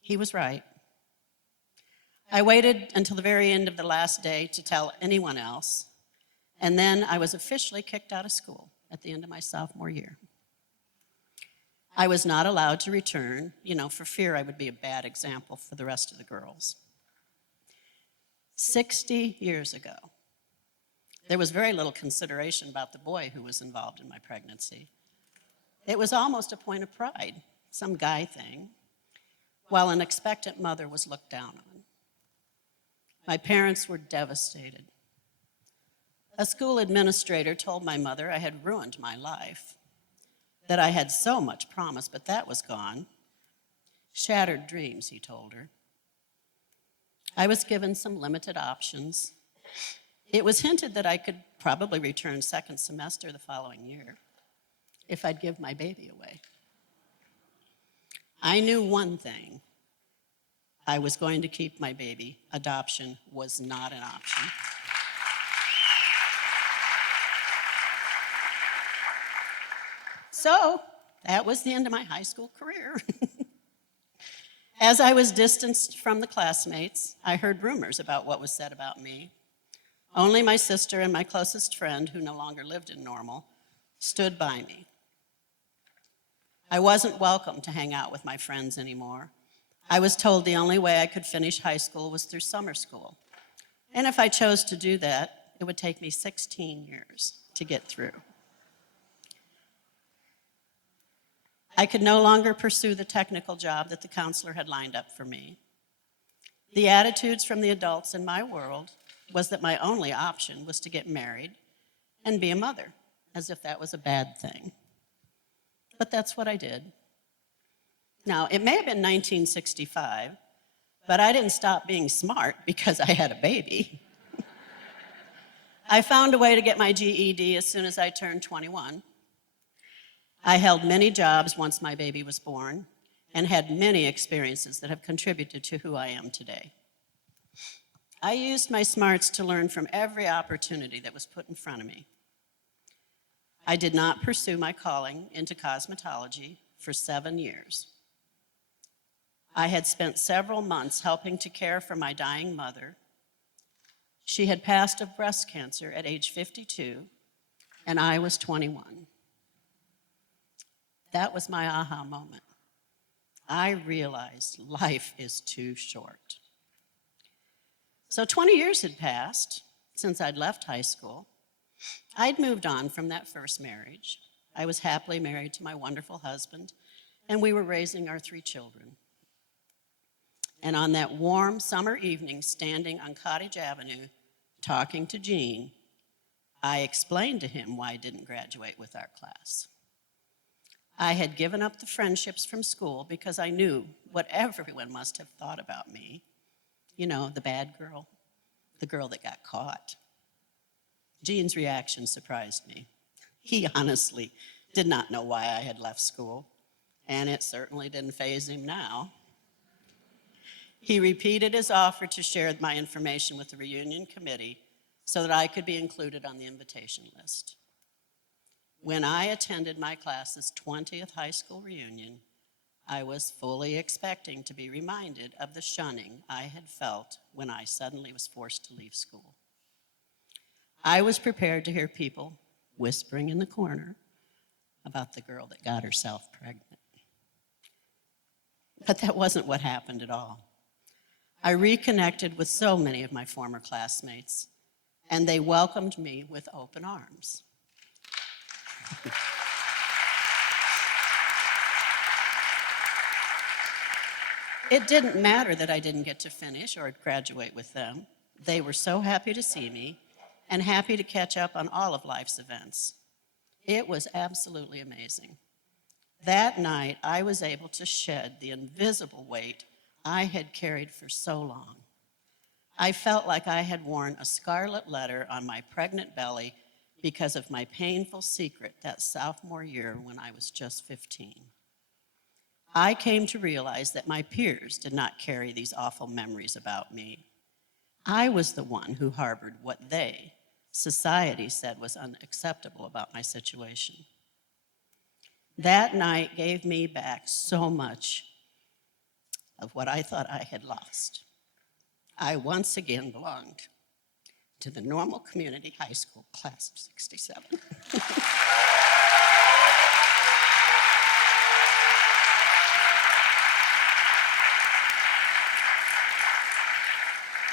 He was right. I waited until the very end of the last day to tell anyone else, and then I was officially kicked out of school at the end of my sophomore year. I was not allowed to return, for fear I would be a bad example for the rest of the girls. 60 years ago, there was very little consideration about the boy who was involved in my pregnancy. It was almost a point of pride, some guy thing, while an expectant mother was looked down on. My parents were devastated. A school administrator told my mother I had ruined my life, that I had so much promise, but that was gone. Shattered dreams, he told her. I was given some limited options. It was hinted that I could probably return second semester the following year if I'd give my baby away. I knew one thing. I was going to keep my baby. Adoption was not an option. So that was the end of my high school career. As I was distanced from the classmates, I heard rumors about what was said about me. Only my sister and my closest friend, who no longer lived in Normal, stood by me. I wasn't welcome to hang out with my friends anymore. I was told the only way I could finish high school was through summer school. And if I chose to do that, it would take me 16 years to get through. I could no longer pursue the technical job that the counselor had lined up for me. The attitudes from the adults in my world was that my only option was to get married and be a mother, as if that was a bad thing. But that's what I did. Now, it may have been 1965, but I didn't stop being smart because I had a baby. I found a way to get my GED as soon as I turned 21. I held many jobs once my baby was born and had many experiences that have contributed to who I am today. I used my smarts to learn from every opportunity that was put in front of me. I did not pursue my calling into cosmetology for 7 years. I had spent several months helping to care for my dying mother. She had passed of breast cancer at age 52, and I was 21. That was my aha moment. I realized life is too short. So 20 years had passed since I'd left high school, I'd moved on from that first marriage. I was happily married to my wonderful husband, and we were raising our 3 children. And on that warm summer evening, standing on Cottage Avenue, talking to Gene, I explained to him why I didn't graduate with our class. I had given up the friendships from school because I knew what everyone must have thought about me. You know, the bad girl, the girl that got caught. Gene's reaction surprised me. He honestly did not know why I had left school, and it certainly didn't faze him now. He repeated his offer to share my information with the reunion committee so that I could be included on the invitation list. When I attended my class's 20th high school reunion, I was fully expecting to be reminded of the shunning I had felt when I suddenly was forced to leave school. I was prepared to hear people whispering in the corner about the girl that got herself pregnant. But that wasn't what happened at all. I reconnected with so many of my former classmates, and they welcomed me with open arms. It didn't matter that I didn't get to finish or graduate with them. They were so happy to see me and happy to catch up on all of life's events. It was absolutely amazing. That night, I was able to shed the invisible weight I had carried for so long. I felt like I had worn a scarlet letter on my pregnant belly because of my painful secret that sophomore year when I was just 15. I came to realize that my peers did not carry these awful memories about me. I was the one who harbored what they, society, said was unacceptable about my situation. That night gave me back so much of what I thought I had lost. I once again belonged to the Normal Community High School class of '67.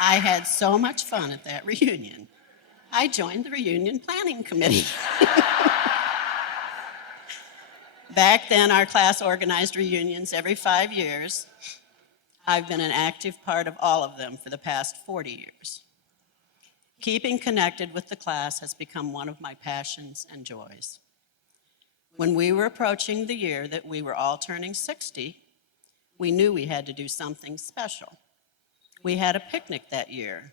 I had so much fun at that reunion. I joined the reunion planning committee. Back then, our class organized reunions every 5 years. I've been an active part of all of them for the past 40 years. Keeping connected with the class has become one of my passions and joys. When we were approaching the year that we were all turning 60, we knew we had to do something special. We had a picnic that year,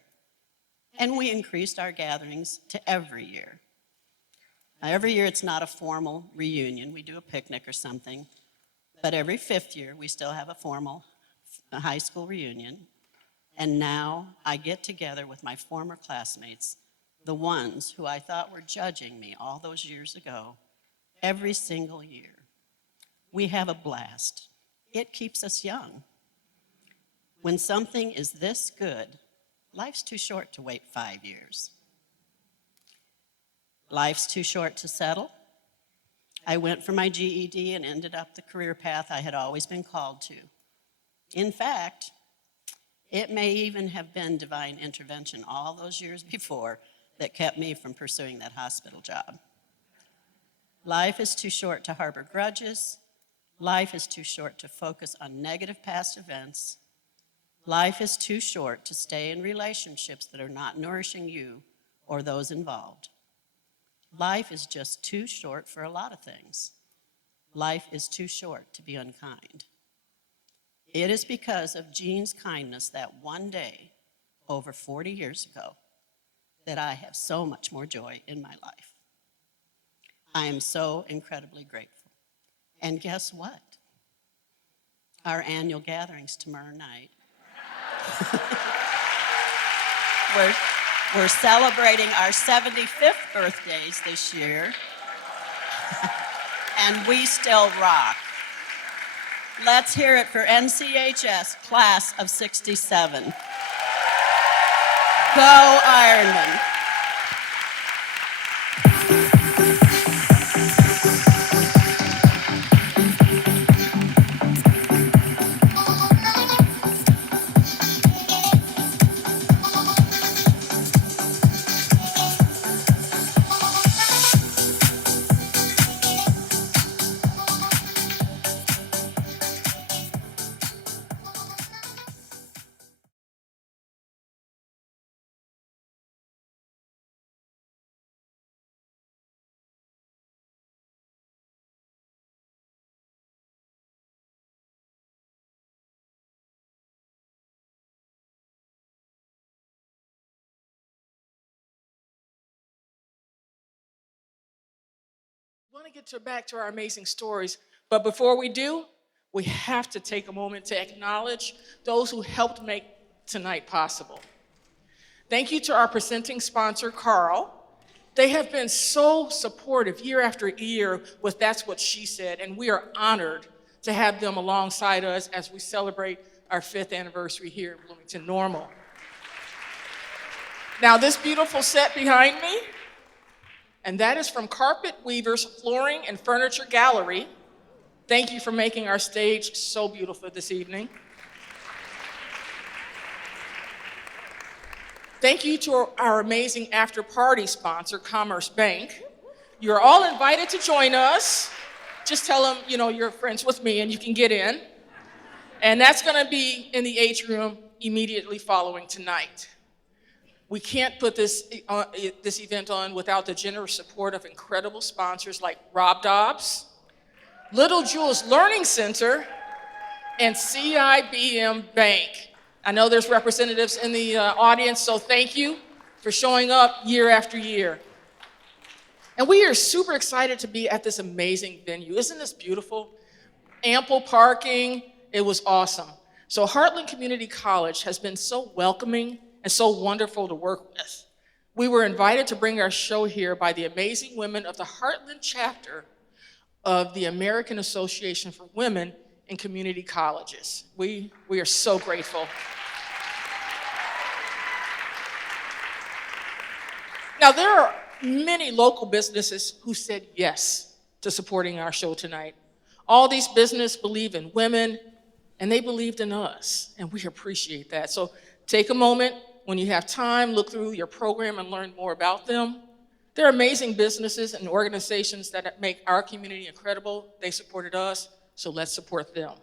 and we increased our gatherings to every year. Now, every year it's not a formal reunion. We do a picnic or something, but every 5th year we still have a formal high school reunion. And now I get together with my former classmates, the ones who I thought were judging me all those years ago, every single year. We have a blast. It keeps us young. When something is this good, life's too short to wait 5 years. Life's too short to settle. I went for my GED and ended up the career path I had always been called to. In fact, it may even have been divine intervention all those years before that kept me from pursuing that hospital job. Life is too short to harbor grudges. Life is too short to focus on negative past events. Life is too short to stay in relationships that are not nourishing you or those involved. Life is just too short for a lot of things. Life is too short to be unkind. It is because of Gene's kindness that one day, over 40 years ago, that I have so much more joy in my life. I am so incredibly grateful. And guess what? Our annual gathering's tomorrow night. We're celebrating our 75th birthdays this year, and we still rock. Let's hear it for NCHS Class of '67. Go Ironman. We want to get back to our amazing stories, but before we do, we have to take a moment to acknowledge those who helped make tonight possible. Thank you to our presenting sponsor, Carl. They have been so supportive year after year with That's What She Said, and we are honored to have them alongside us as we celebrate our 5th anniversary here in Bloomington-Normal. Now, this beautiful set behind me, and that is from Carpet Weavers Flooring and Furniture Gallery. Thank you for making our stage so beautiful this evening. Thank you to our amazing after-party sponsor, Commerce Bank. You're all invited to join us. Just tell them, you're friends with me and you can get in. And that's gonna be in the atrium immediately following tonight. We can't put this event on without the generous support of incredible sponsors like Rob Dobbs, Little Jules Learning Center, and CIBM Bank. I know there's representatives in the audience, so thank you for showing up year after year. And we are super excited to be at this amazing venue. Isn't this beautiful? Ample parking, it was awesome. So Heartland Community College has been so welcoming and so wonderful to work with. We were invited to bring our show here by the amazing women of the Heartland chapter of the American Association for Women in Community Colleges. We are so grateful. Now, there are many local businesses who said yes to supporting our show tonight. All these businesses believe in women, and they believed in us, and we appreciate that. So take a moment when you have time, look through your program and learn more about them. They're amazing businesses and organizations that make our community incredible. They supported us, so let's support them.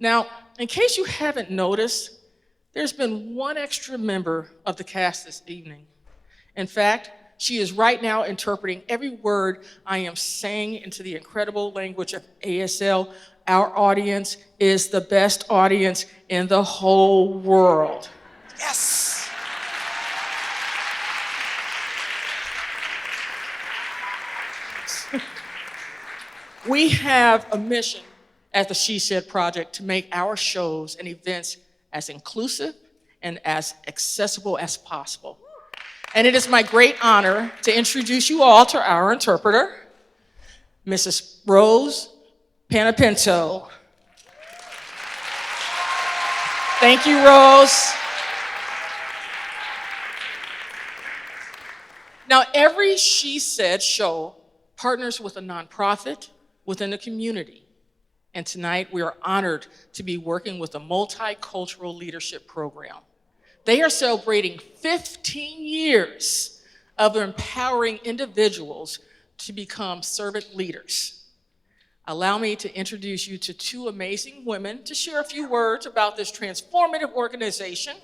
Now, in case you haven't noticed, there's been one extra member of the cast this evening. In fact, she is right now interpreting every word I am saying into the incredible language of ASL. Our audience is the best audience in the whole world. Yes! We have a mission at the She Said Project to make our shows and events as inclusive and as accessible as possible. And it is my great honor to introduce you all to our interpreter, Mrs. Rose Panepinto. Thank you, Rose. Now, every She Said show partners with a nonprofit within the community. And tonight, we are honored to be working with the Multicultural Leadership Program. They are celebrating 15 years of empowering individuals to become servant leaders. Allow me to introduce you to two amazing women to share a few words about this transformative organization,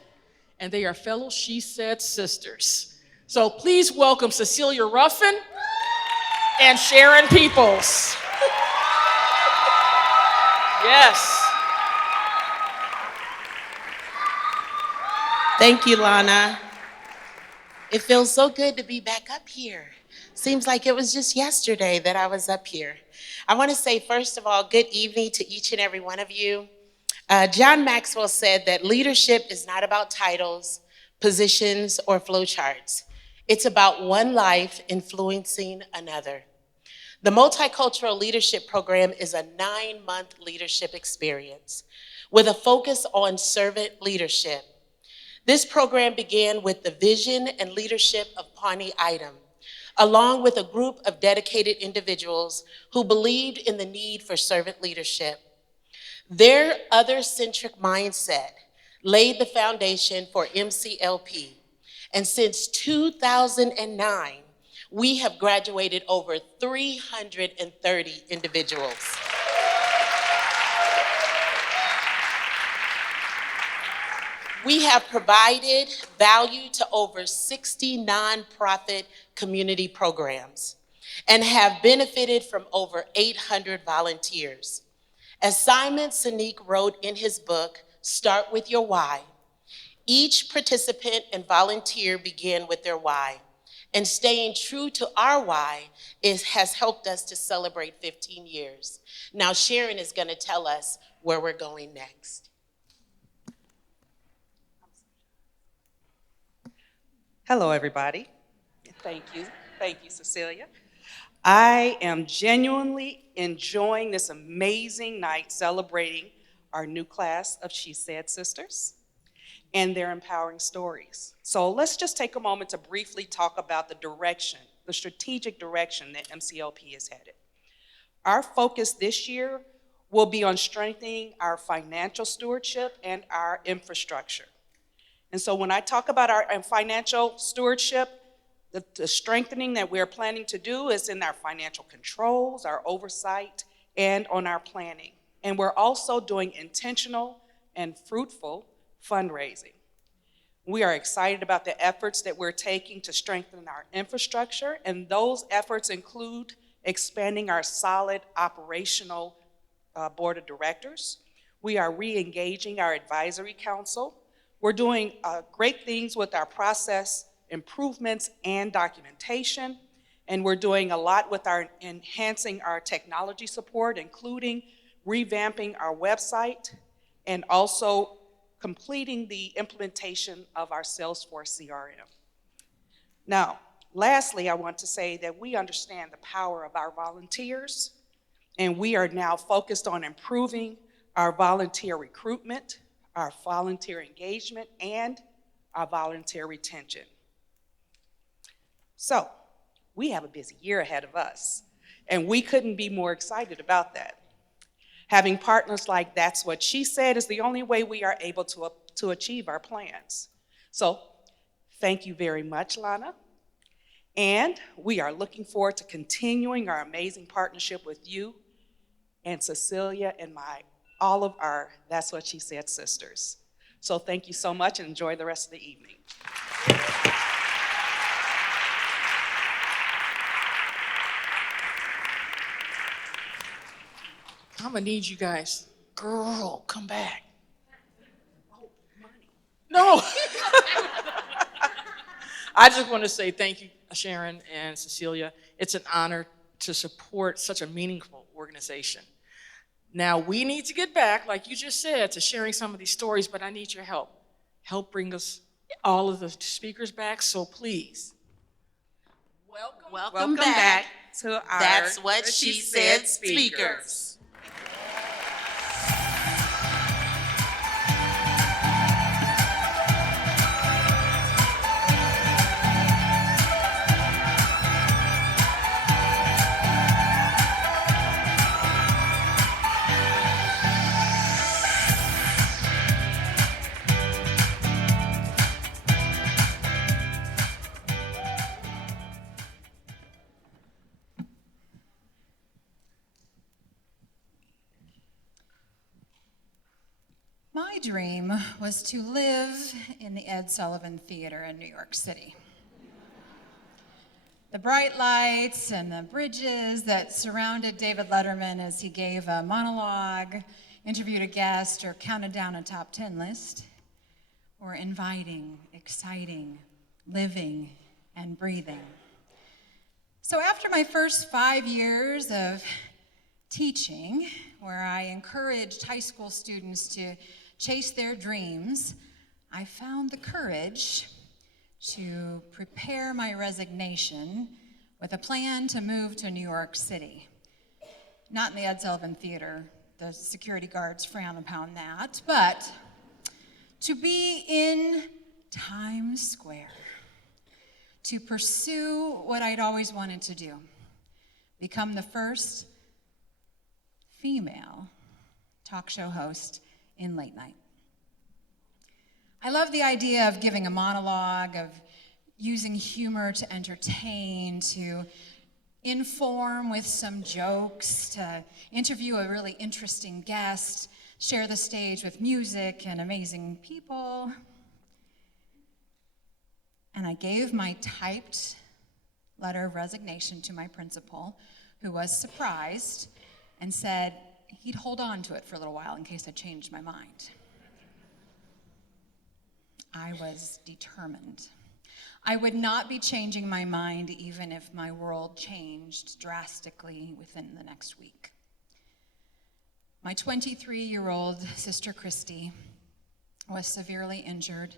and they are fellow She Said sisters. So please welcome Cecilia Ruffin and Sharon Peoples. Yes. Thank you, Lana. It feels so good to be back up here. Seems like it was just yesterday that I was up here. I want to say, first of all, good evening to each and every one of you. John Maxwell said that leadership is not about titles, positions, or flowcharts. It's about one life influencing another. The Multicultural Leadership Program is a 9-month leadership experience with a focus on servant leadership. This program began with the vision and leadership of Pawnee Item, along with a group of dedicated individuals who believed in the need for servant leadership. Their other-centric mindset laid the foundation for MCLP, and since 2009, we have graduated over 330 individuals. We have provided value to over 60 nonprofit community programs and have benefited from over 800 volunteers. As Simon Sinek wrote in his book, Start With Your Why, each participant and volunteer began with their why, And staying true to our why has helped us to celebrate 15 years. Now Sharon is going to tell us where we're going next. Hello, everybody. Thank you, Cecilia. I am genuinely enjoying this amazing night celebrating our new class of She Said Sisters and their empowering stories. So let's just take a moment to briefly talk about the strategic direction that MCLP is headed. Our focus this year will be on strengthening our financial stewardship and our infrastructure. And so when I talk about our financial stewardship, the strengthening that we're planning to do is in our financial controls, our oversight, and on our planning. And we're also doing intentional and fruitful fundraising. We are excited about the efforts that we're taking to strengthen our infrastructure, and those efforts include expanding our solid operational board of directors. We are re-engaging our advisory council. We're doing great things with our process improvements and documentation, and we're doing a lot with enhancing our technology support, including revamping our website and also completing the implementation of our Salesforce CRM. Now, lastly, I want to say that we understand the power of our volunteers, and we are now focused on improving our volunteer recruitment, our volunteer engagement, and our volunteer retention. So, we have a busy year ahead of us, and we couldn't be more excited about that. Having partners like That's What She Said is the only way we are able to achieve our plans. So, thank you very much, Lana. And we are looking forward to continuing our amazing partnership with you and Cecilia and all of our That's What She Said sisters. So thank you so much and enjoy the rest of the evening. I'm gonna need you guys. Girl, come back. Oh, money. No. I just want to say thank you, Sharon and Cecilia. It's an honor to support such a meaningful organization. Now, we need to get back, like you just said, to sharing some of these stories, but I need your help. Help bring us all of the speakers back, so please. Welcome back to our That's What She Said speakers. My dream was to live in the Ed Sullivan Theater in New York City. The bright lights and the bridges that surrounded David Letterman as he gave a monologue, interviewed a guest, or counted down a top 10 list were inviting, exciting, living, and breathing. So after my first 5 years of teaching, where I encouraged high school students to chase their dreams, I found the courage to prepare my resignation with a plan to move to New York City. Not in the Ed Sullivan Theater, the security guards frown upon that, but to be in Times Square, to pursue what I'd always wanted to do, become the first female talk show host in late night. I love the idea of giving a monologue, of using humor to entertain, to inform with some jokes, to interview a really interesting guest, share the stage with music and amazing people. And I gave my typed letter of resignation to my principal, who was surprised and said he'd hold on to it for a little while in case I changed my mind. I was determined. I would not be changing my mind even if my world changed drastically within the next week. My 23-year-old sister Christy was severely injured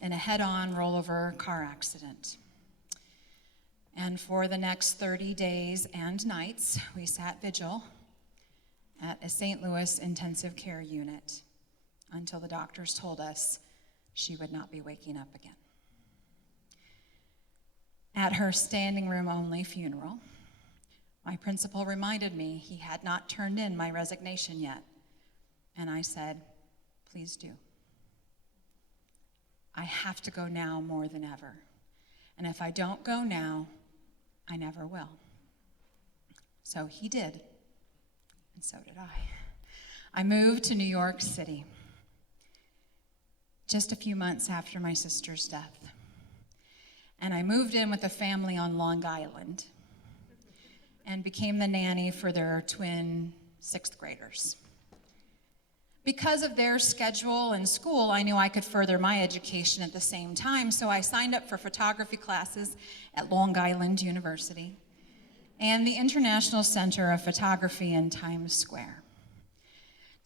in a head-on rollover car accident. And for the next 30 days and nights, we sat vigil at a St. Louis intensive care unit until the doctors told us she would not be waking up again. At her standing room only funeral, my principal reminded me he had not turned in my resignation yet. And I said, please do. I have to go now more than ever. And if I don't go now, I never will. So he did, and so did I. I moved to New York City just a few months after my sister's death. And I moved in with a family on Long Island and became the nanny for their twin 6th graders. Because of their schedule and school, I knew I could further my education at the same time, so I signed up for photography classes at Long Island University and the International Center of Photography in Times Square.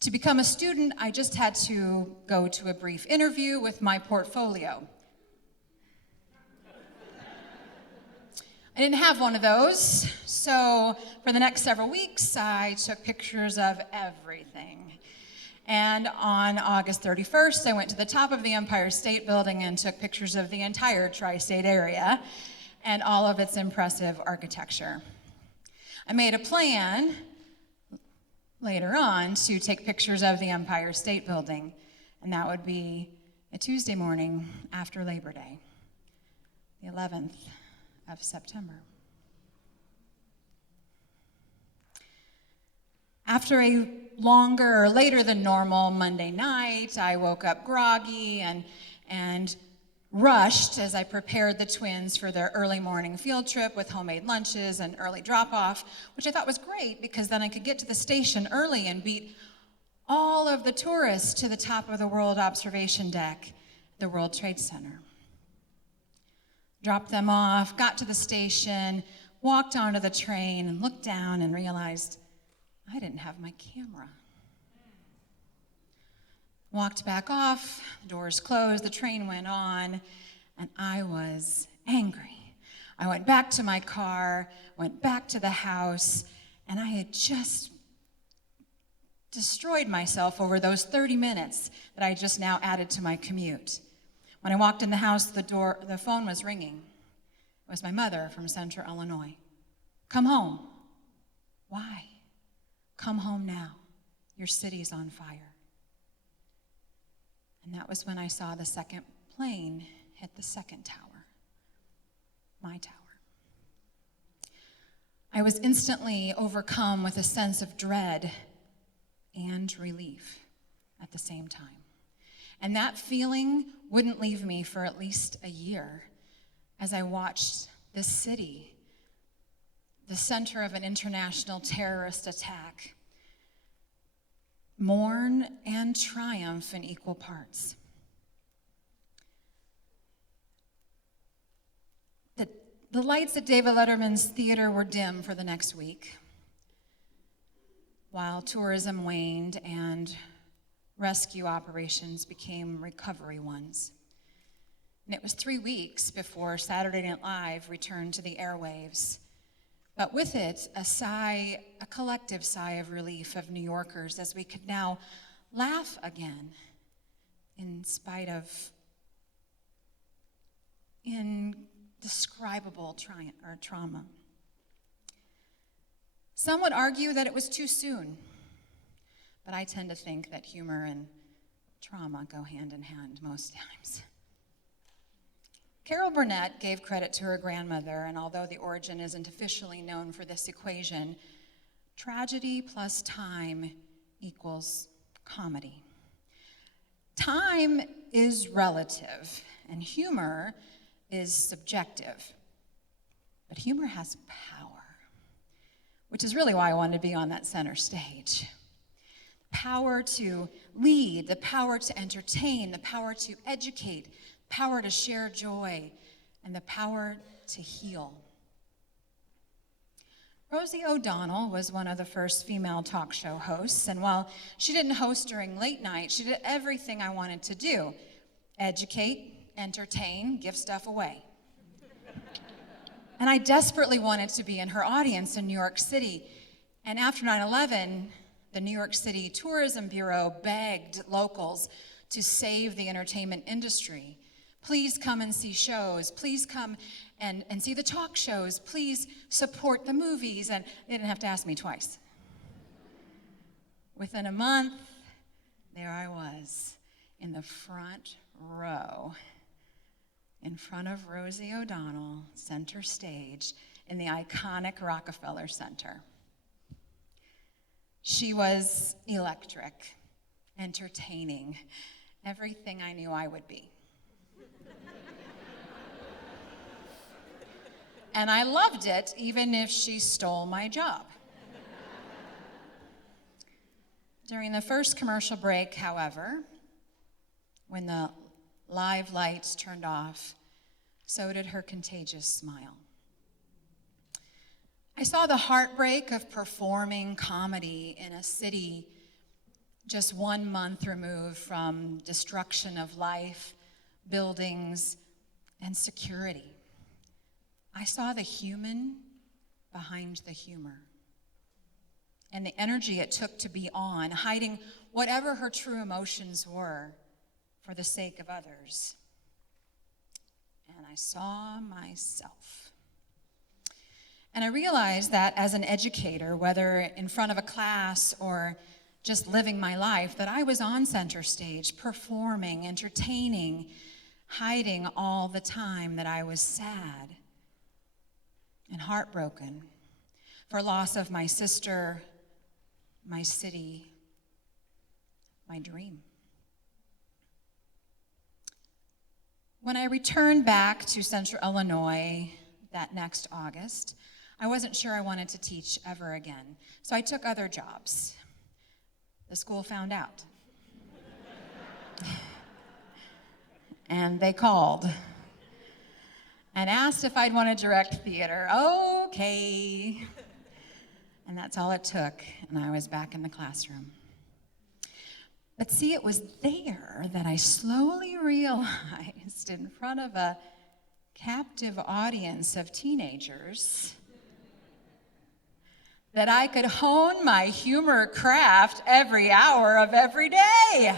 To become a student, I just had to go to a brief interview with my portfolio. I didn't have one of those, so for the next several weeks, I took pictures of everything. And on August 31st, I went to the top of the Empire State Building and took pictures of the entire tri-state area and all of its impressive architecture. I made a plan later on to take pictures of the Empire State Building, and that would be a Tuesday morning after Labor Day, the 11th of September. After a longer or later than normal Monday night, I woke up groggy and rushed as I prepared the twins for their early morning field trip with homemade lunches and early drop-off, which I thought was great because then I could get to the station early and beat all of the tourists to the top of the World Observation Deck, the World Trade Center. Dropped them off, got to the station, walked onto the train, and looked down and realized I didn't have my camera. Walked back off, the doors closed, the train went on, and I was angry. I went back to my car, went back to the house, and I had just destroyed myself over those 30 minutes that I just now added to my commute. When I walked in the house, the phone was ringing. It was my mother from Central Illinois. Come home. Why? Come home now. Your city's on fire. And that was when I saw the second plane hit the second tower, my tower. I was instantly overcome with a sense of dread and relief at the same time. And that feeling wouldn't leave me for at least a year as I watched this city, the center of an international terrorist attack, mourn and triumph in equal parts. The lights at David Letterman's theater were dim for the next week, while tourism waned and rescue operations became recovery ones. And it was 3 weeks before Saturday Night Live returned to the airwaves. But with it, a collective sigh of relief of New Yorkers as we could now laugh again in spite of indescribable trauma. Some would argue that it was too soon, but I tend to think that humor and trauma go hand in hand most times. Carol Burnett gave credit to her grandmother, and although the origin isn't officially known for this equation, tragedy plus time equals comedy. Time is relative, and humor is subjective. But humor has power, which is really why I wanted to be on that center stage. Power to lead, the power to entertain, the power to educate, power to share joy, and the power to heal. Rosie O'Donnell was one of the first female talk show hosts, and while she didn't host during late night, she did everything I wanted to do: educate, entertain, give stuff away. And I desperately wanted to be in her audience in New York City. And after 9/11, the New York City Tourism Bureau begged locals to save the entertainment industry. Please come and see shows. Please come and see the talk shows. Please support the movies. And they didn't have to ask me twice. Within a month, there I was in the front row, in front of Rosie O'Donnell, center stage, in the iconic Rockefeller Center. She was electric, entertaining, everything I knew I would be. And I loved it, even if she stole my job. During the first commercial break, however, when the live lights turned off, so did her contagious smile. I saw the heartbreak of performing comedy in a city just 1 month removed from destruction of life, buildings, and security. I saw the human behind the humor and the energy it took to be on, hiding whatever her true emotions were for the sake of others. And I saw myself. And I realized that as an educator, whether in front of a class or just living my life, that I was on center stage, performing, entertaining, hiding all the time that I was sad and heartbroken for loss of my sister, my city, my dream. When I returned back to Central Illinois that next August, I wasn't sure I wanted to teach ever again, so I took other jobs. The school found out. And they called and asked if I'd want to direct theater. Okay. And that's all it took, and I was back in the classroom. But see, it was there that I slowly realized, in front of a captive audience of teenagers, that I could hone my humor craft every hour of every day.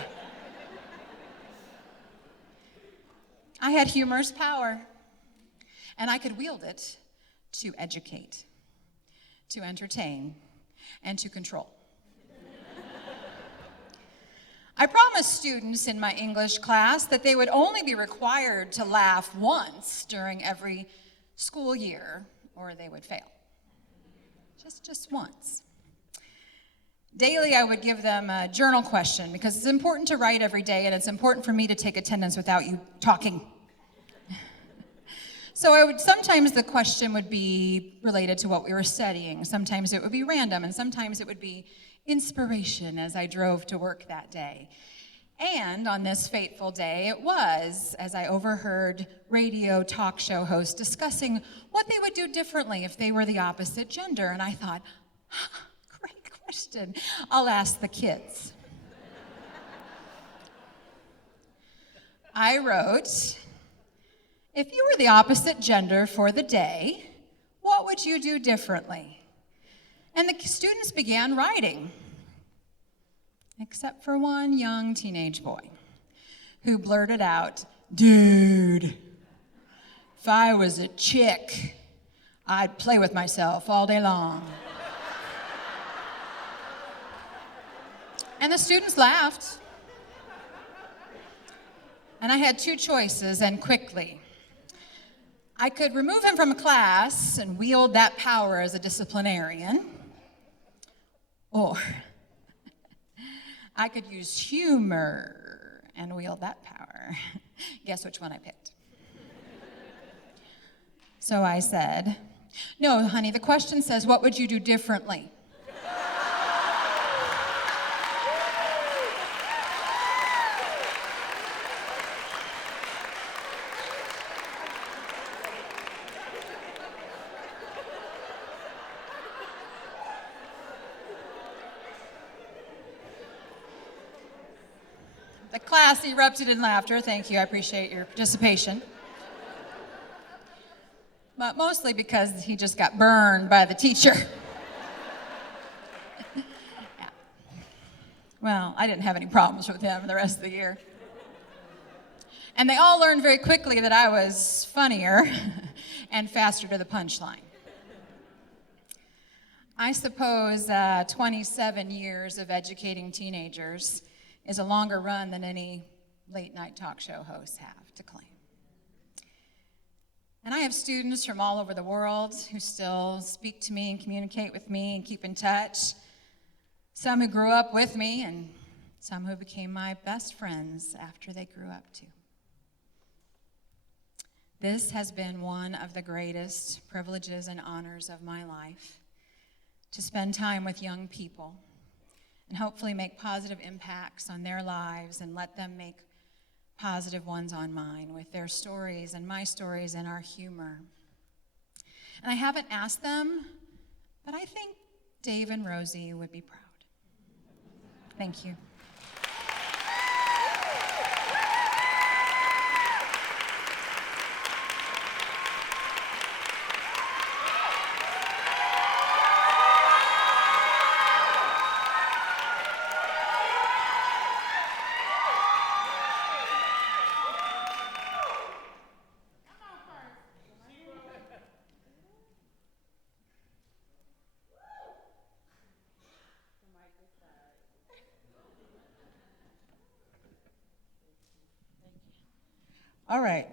I had humor's power, and I could wield it to educate, to entertain, and to control. I promised students in my English class that they would only be required to laugh once during every school year, or they would fail. Just once. Daily, I would give them a journal question, because it's important to write every day, and it's important for me to take attendance without you talking. So sometimes the question would be related to what we were studying. Sometimes it would be random, and sometimes it would be inspiration as I drove to work that day. And on this fateful day, it was, as I overheard radio talk show hosts discussing what they would do differently if they were the opposite gender. And I thought, great question. I'll ask the kids. I wrote, if you were the opposite gender for the day, what would you do differently? And the students began writing, except for one young teenage boy who blurted out, dude, if I was a chick, I'd play with myself all day long. And the students laughed. And I had two choices, and quickly. I could remove him from class and wield that power as a disciplinarian, or I could use humor and wield that power. Guess which one I picked? So I said, no, honey, the question says, what would you do differently? The class erupted in laughter. Thank you. I appreciate your participation. But mostly because he just got burned by the teacher. Yeah. Well, I didn't have any problems with him the rest of the year. And they all learned very quickly that I was funnier and faster to the punchline. I suppose 27 years of educating teenagers is a longer run than any late-night talk show hosts have to claim. And I have students from all over the world who still speak to me and communicate with me and keep in touch. Some who grew up with me and some who became my best friends after they grew up too. This has been one of the greatest privileges and honors of my life, to spend time with young people and hopefully make positive impacts on their lives and let them make positive ones on mine with their stories and my stories and our humor. And I haven't asked them, but I think Dave and Rosie would be proud. Thank you. All right.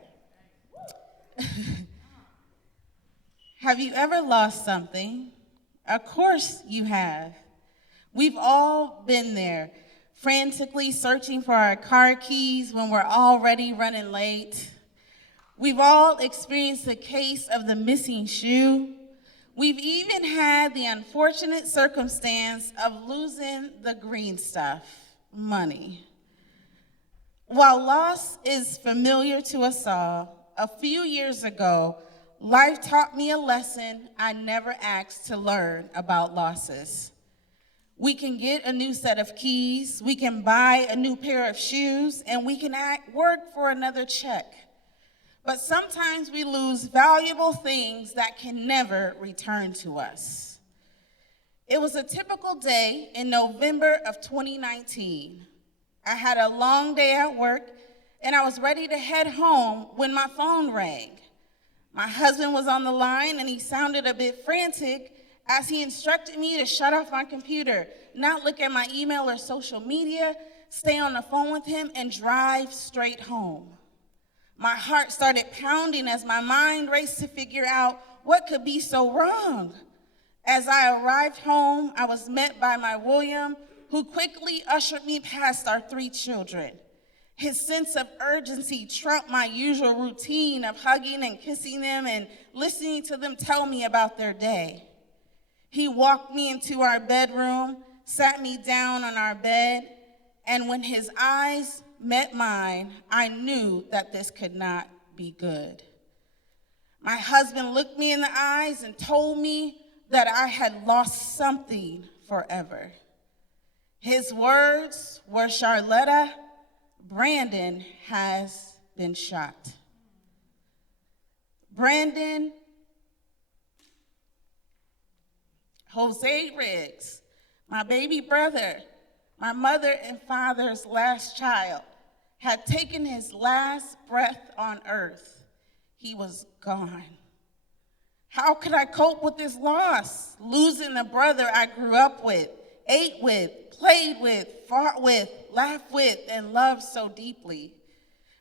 Have you ever lost something? Of course you have. We've all been there, frantically searching for our car keys when we're already running late. We've all experienced the case of the missing shoe. We've even had the unfortunate circumstance of losing the green stuff, money. While loss is familiar to us all, a few years ago, life taught me a lesson I never asked to learn about losses. We can get a new set of keys, we can buy a new pair of shoes, and we can work for another check. But sometimes we lose valuable things that can never return to us. It was a typical day in November of 2019. I had a long day at work, and I was ready to head home when my phone rang. My husband was on the line, and he sounded a bit frantic as he instructed me to shut off my computer, not look at my email or social media, stay on the phone with him, and drive straight home. My heart started pounding as my mind raced to figure out what could be so wrong. As I arrived home, I was met by my William, who quickly ushered me past our 3 children. His sense of urgency trumped my usual routine of hugging and kissing them and listening to them tell me about their day. He walked me into our bedroom, sat me down on our bed, and when his eyes met mine, I knew that this could not be good. My husband looked me in the eyes and told me that I had lost something forever. His words were, "Charlatta, Brandon has been shot." Brandon Jose Riggs, my baby brother, my mother and father's last child, had taken his last breath on earth. He was gone. How could I cope with this loss? Losing the brother I grew up with, ate with, played with, fought with, laughed with, and loved so deeply.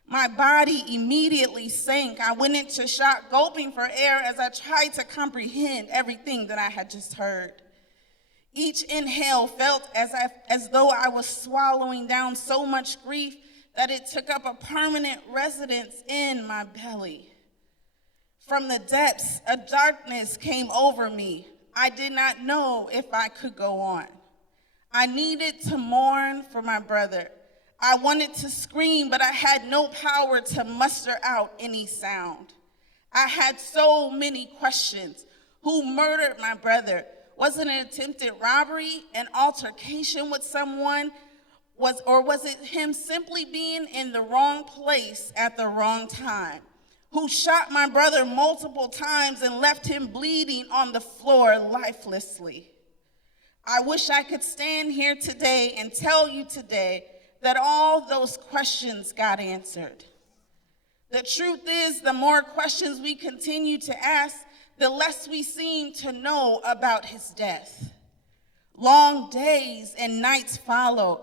My body immediately sank. I went into shock, gulping for air as I tried to comprehend everything that I had just heard. Each inhale felt as though I was swallowing down so much grief that it took up a permanent residence in my belly. From the depths, a darkness came over me. I did not know if I could go on. I needed to mourn for my brother. I wanted to scream, but I had no power to muster out any sound. I had so many questions. Who murdered my brother? Was it an attempted robbery, an altercation with someone? Was it him simply being in the wrong place at the wrong time, who shot my brother multiple times and left him bleeding on the floor lifelessly? I wish I could stand here today and tell you today that all those questions got answered. The truth is, the more questions we continue to ask, the less we seem to know about his death. Long days and nights followed.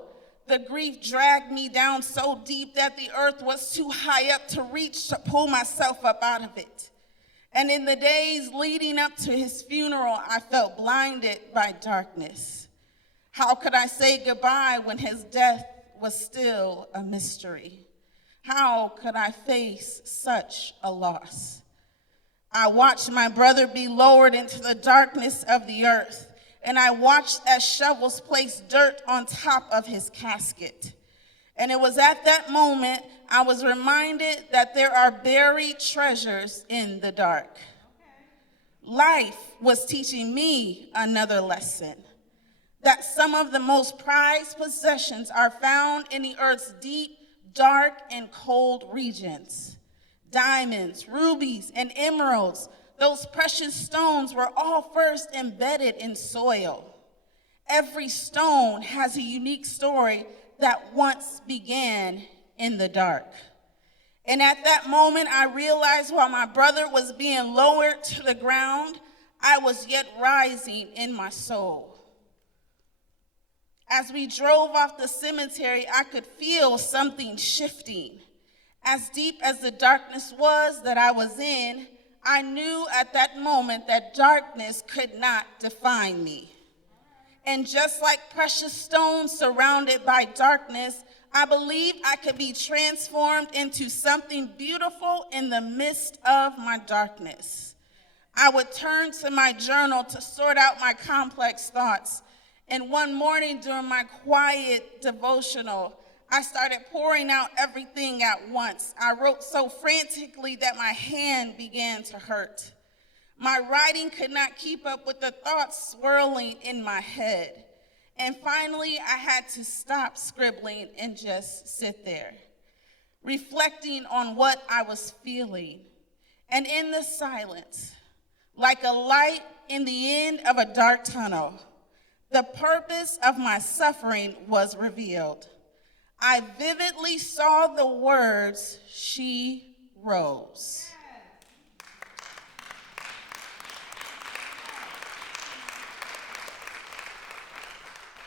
The grief dragged me down so deep that the earth was too high up to reach to pull myself up out of it. And in the days leading up to his funeral, I felt blinded by darkness. How could I say goodbye when his death was still a mystery? How could I face such a loss? I watched my brother be lowered into the darkness of the earth, and I watched as shovels placed dirt on top of his casket. And it was at that moment I was reminded that there are buried treasures in the dark. Life was teaching me another lesson, that some of the most prized possessions are found in the earth's deep, dark, and cold regions. Diamonds, rubies, and emeralds, those precious stones were all first embedded in soil. Every stone has a unique story that once began in the dark. And at that moment, I realized while my brother was being lowered to the ground, I was yet rising in my soul. As we drove off the cemetery, I could feel something shifting. As deep as the darkness was that I was in, I knew at that moment that darkness could not define me. And just like precious stones surrounded by darkness, I believed I could be transformed into something beautiful in the midst of my darkness. I would turn to my journal to sort out my complex thoughts. And one morning during my quiet devotional, I started pouring out everything at once. I wrote so frantically that my hand began to hurt. My writing could not keep up with the thoughts swirling in my head. And finally, I had to stop scribbling and just sit there, reflecting on what I was feeling. And in the silence, like a light in the end of a dark tunnel, the purpose of my suffering was revealed. I vividly saw the words, "She rose."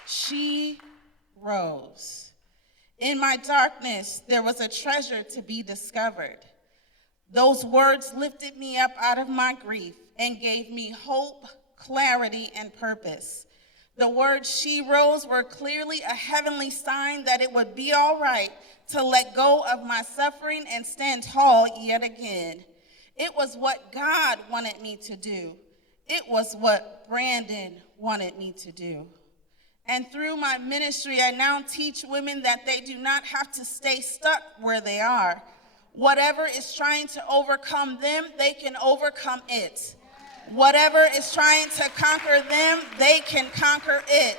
She rose. In my darkness, there was a treasure to be discovered. Those words lifted me up out of my grief and gave me hope, clarity, and purpose. The words "she rose" were clearly a heavenly sign that it would be all right to let go of my suffering and stand tall yet again. It was what God wanted me to do. It was what Brandon wanted me to do. And through my ministry, I now teach women that they do not have to stay stuck where they are. Whatever is trying to overcome them, they can overcome it. Whatever is trying to conquer them, they can conquer it.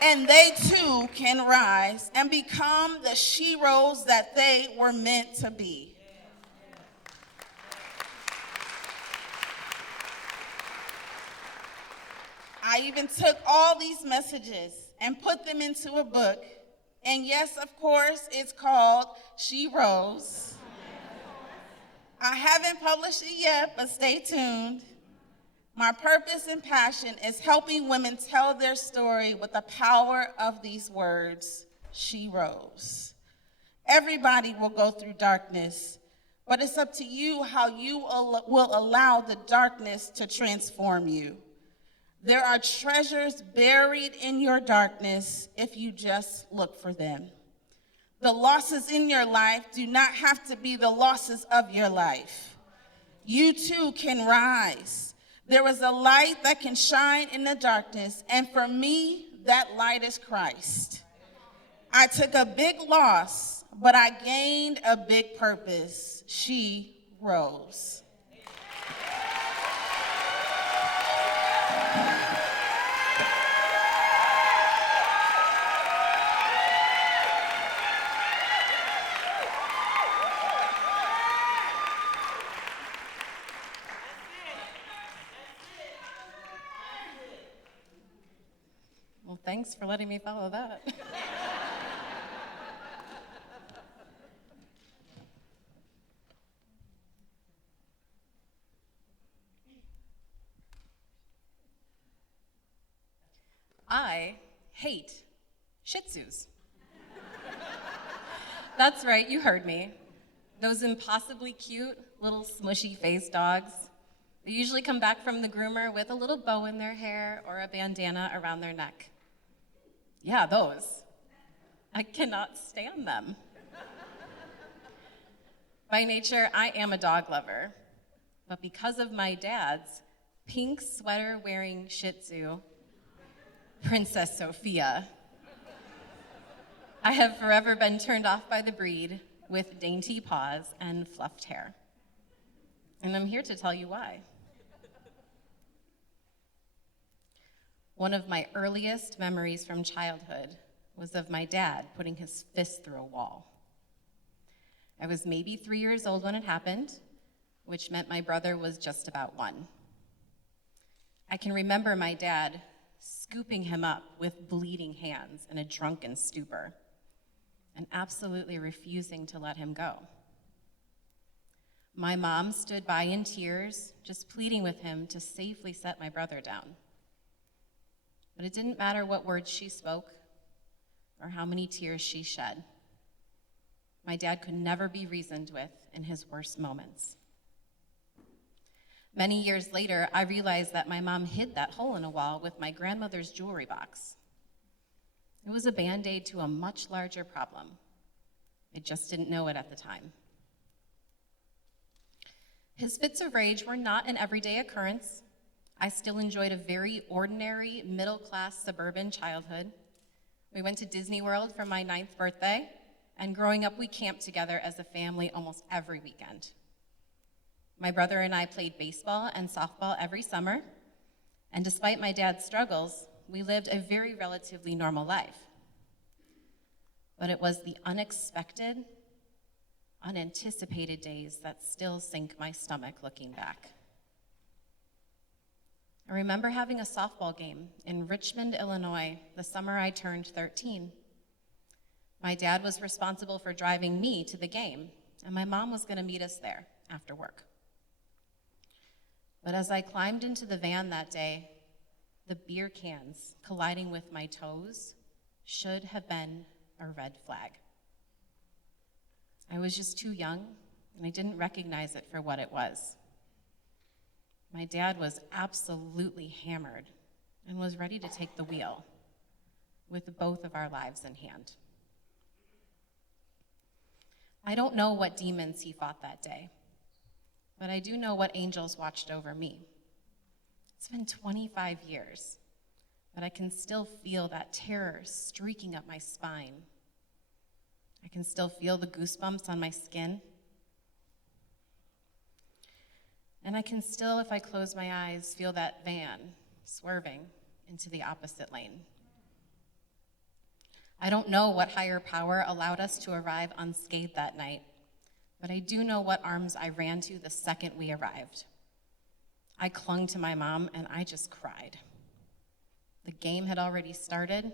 And they too can rise and become the SHEros that they were meant to be. I even took all these messages and put them into a book. And yes, of course, it's called She Rose. I haven't published it yet, but stay tuned. My purpose and passion is helping women tell their story with the power of these words, "She rose." Everybody will go through darkness, but it's up to you how you will allow the darkness to transform you. There are treasures buried in your darkness if you just look for them. The losses in your life do not have to be the losses of your life. You too can rise. There is a light that can shine in the darkness, and for me, that light is Christ. I took a big loss, but I gained a big purpose. She rose. thanks for letting me follow that. I hate Shih Tzus. That's right, you heard me. Those impossibly cute little smushy face dogs. They usually come back from the groomer with a little bow in their hair or a bandana around their neck. Yeah, those. I cannot stand them. By nature, I am a dog lover, but because of my dad's pink sweater-wearing Shih Tzu, Princess Sophia, I have forever been turned off by the breed with dainty paws and fluffed hair. And I'm here to tell you why. One of my earliest memories from childhood was of my dad putting his fist through a wall. I was maybe 3 years old when it happened, which meant my brother was just about 1. I can remember my dad scooping him up with bleeding hands in a drunken stupor and absolutely refusing to let him go. My mom stood by in tears, just pleading with him to safely set my brother down. But it didn't matter what words she spoke or how many tears she shed. My dad could never be reasoned with in his worst moments. Many years later, I realized that my mom hid that hole in a wall with my grandmother's jewelry box. It was a Band-Aid to a much larger problem. I just didn't know it at the time. His fits of rage were not an everyday occurrence. I still enjoyed a very ordinary, middle-class suburban childhood. We went to Disney World for my 9th birthday, and growing up, we camped together as a family almost every weekend. My brother and I played baseball and softball every summer, and despite my dad's struggles, we lived a very relatively normal life. But it was the unexpected, unanticipated days that still sink my stomach looking back. I remember having a softball game in Richmond, Illinois, the summer I turned 13. My dad was responsible for driving me to the game, and my mom was going to meet us there after work. But as I climbed into the van that day, the beer cans colliding with my toes should have been a red flag. I was just too young, and I didn't recognize it for what it was. My dad was absolutely hammered and was ready to take the wheel with both of our lives in hand. I don't know what demons he fought that day, but I do know what angels watched over me. It's been 25 years, but I can still feel that terror streaking up my spine. I can still feel the goosebumps on my skin. And I can still, if I close my eyes, feel that van swerving into the opposite lane. I don't know what higher power allowed us to arrive unscathed that night, but I do know what arms I ran to the second we arrived. I clung to my mom and I just cried. The game had already started,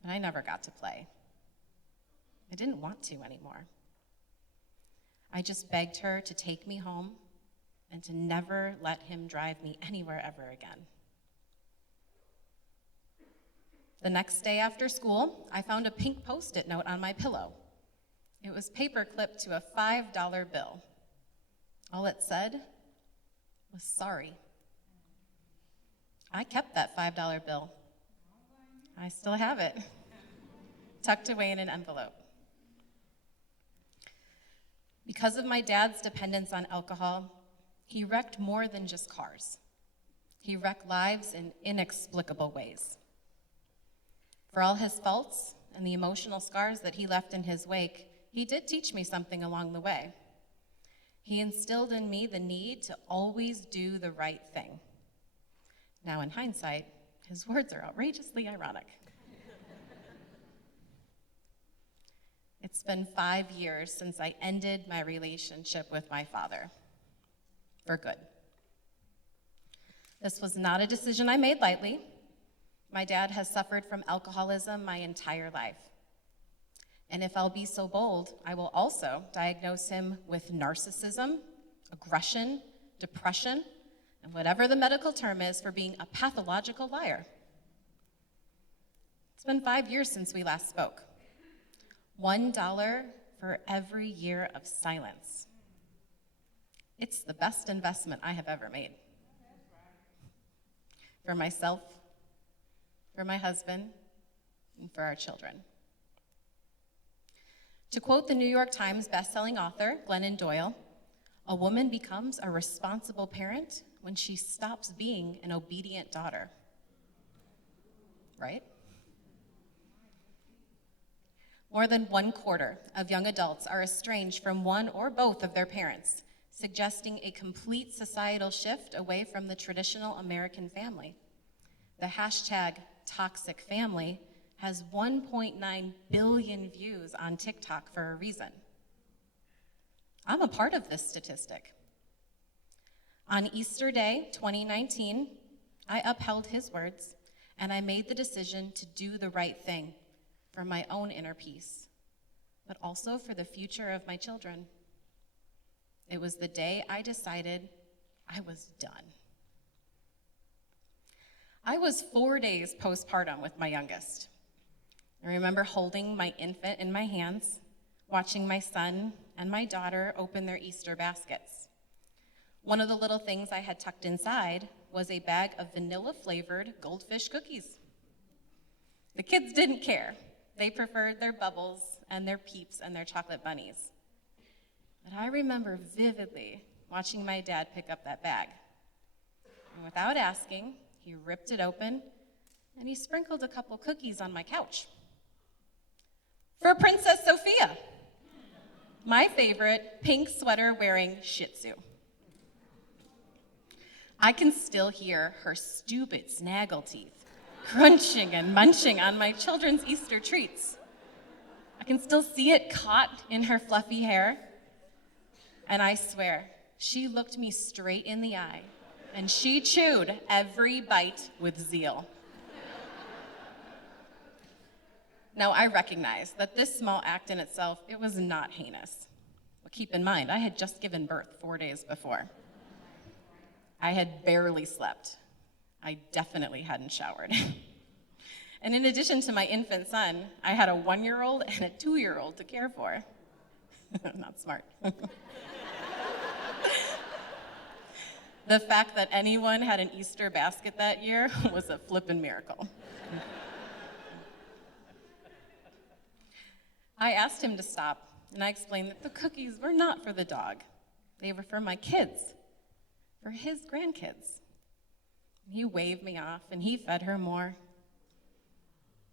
but I never got to play. I didn't want to anymore. I just begged her to take me home and to never let him drive me anywhere ever again. The next day after school, I found a pink Post-it note on my pillow. It was paper clipped to a $5 bill. All it said was sorry. I kept that $5 bill. I still have it, tucked away in an envelope. Because of my dad's dependence on alcohol, he wrecked more than just cars. He wrecked lives in inexplicable ways. For all his faults and the emotional scars that he left in his wake, he did teach me something along the way. He instilled in me the need to always do the right thing. Now, in hindsight, his words are outrageously ironic. It's been 5 years since I ended my relationship with my father, for good. This was not a decision I made lightly, My dad has suffered from alcoholism my entire life. And if I'll be so bold, I will also diagnose him with narcissism, aggression, depression, and whatever the medical term is for being a pathological liar. It's been 5 years since we last spoke. $1 for every year of silence. It's the best investment I have ever made. For myself, for my husband, and for our children. To quote the New York Times bestselling author, Glennon Doyle, a woman becomes a responsible parent when she stops being an obedient daughter. Right? More than 1/4 of young adults are estranged from one or both of their parents, suggesting a complete societal shift away from the traditional American family. The hashtag toxic family has 1.9 billion views on TikTok for a reason. I'm a part of this statistic. On Easter Day 2019, I upheld his words and I made the decision to do the right thing for my own inner peace, but also for the future of my children. It was the day I decided I was done. I was 4 days postpartum with my youngest. I remember holding my infant in my hands, watching my son and my daughter open their Easter baskets. One of the little things I had tucked inside was a bag of vanilla-flavored goldfish cookies. The kids didn't care. They preferred their bubbles and their peeps and their chocolate bunnies. But I remember vividly watching my dad pick up that bag. And without asking, he ripped it open and he sprinkled a couple cookies on my couch. For Princess Sophia, my favorite pink sweater wearing Shih Tzu. I can still hear her stupid snaggle teeth crunching and munching on my children's Easter treats. I can still see it caught in her fluffy hair. And I swear, she looked me straight in the eye and she chewed every bite with zeal. Now, I recognize that this small act in itself, it was not heinous. But keep in mind, I had just given birth 4 days before. I had barely slept. I definitely hadn't showered. And in addition to my infant son, I had a 1-year-old and a 2-year-old to care for. Not smart. The fact that anyone had an Easter basket that year was a flippin' miracle. I asked him to stop, and I explained that the cookies were not for the dog. They were for my kids, for his grandkids. He waved me off, and he fed her more.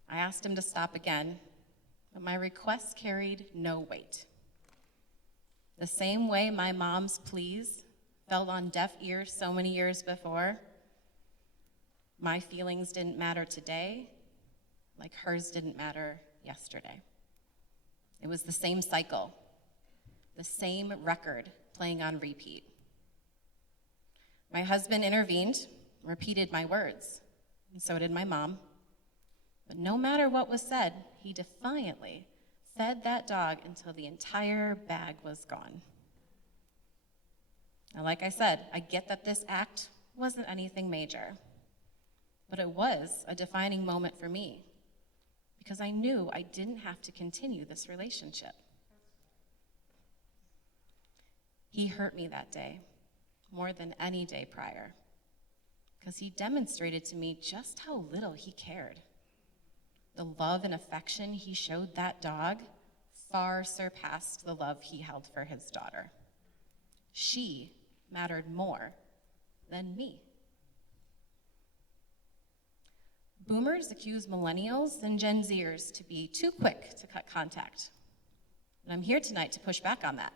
I asked him to stop again, but my request carried no weight. The same way my mom's pleas fell on deaf ears so many years before, my feelings didn't matter today, like hers didn't matter yesterday. It was the same cycle, the same record playing on repeat. My husband intervened, repeated my words, and so did my mom. But no matter what was said, he defiantly fed that dog until the entire bag was gone. Now, like I said, I get that this act wasn't anything major, but it was a defining moment for me because I knew I didn't have to continue this relationship. He hurt me that day more than any day prior because he demonstrated to me just how little he cared. The love and affection he showed that dog far surpassed the love he held for his daughter. She mattered more than me. Boomers accuse millennials and Gen Zers to be too quick to cut contact. And I'm here tonight to push back on that.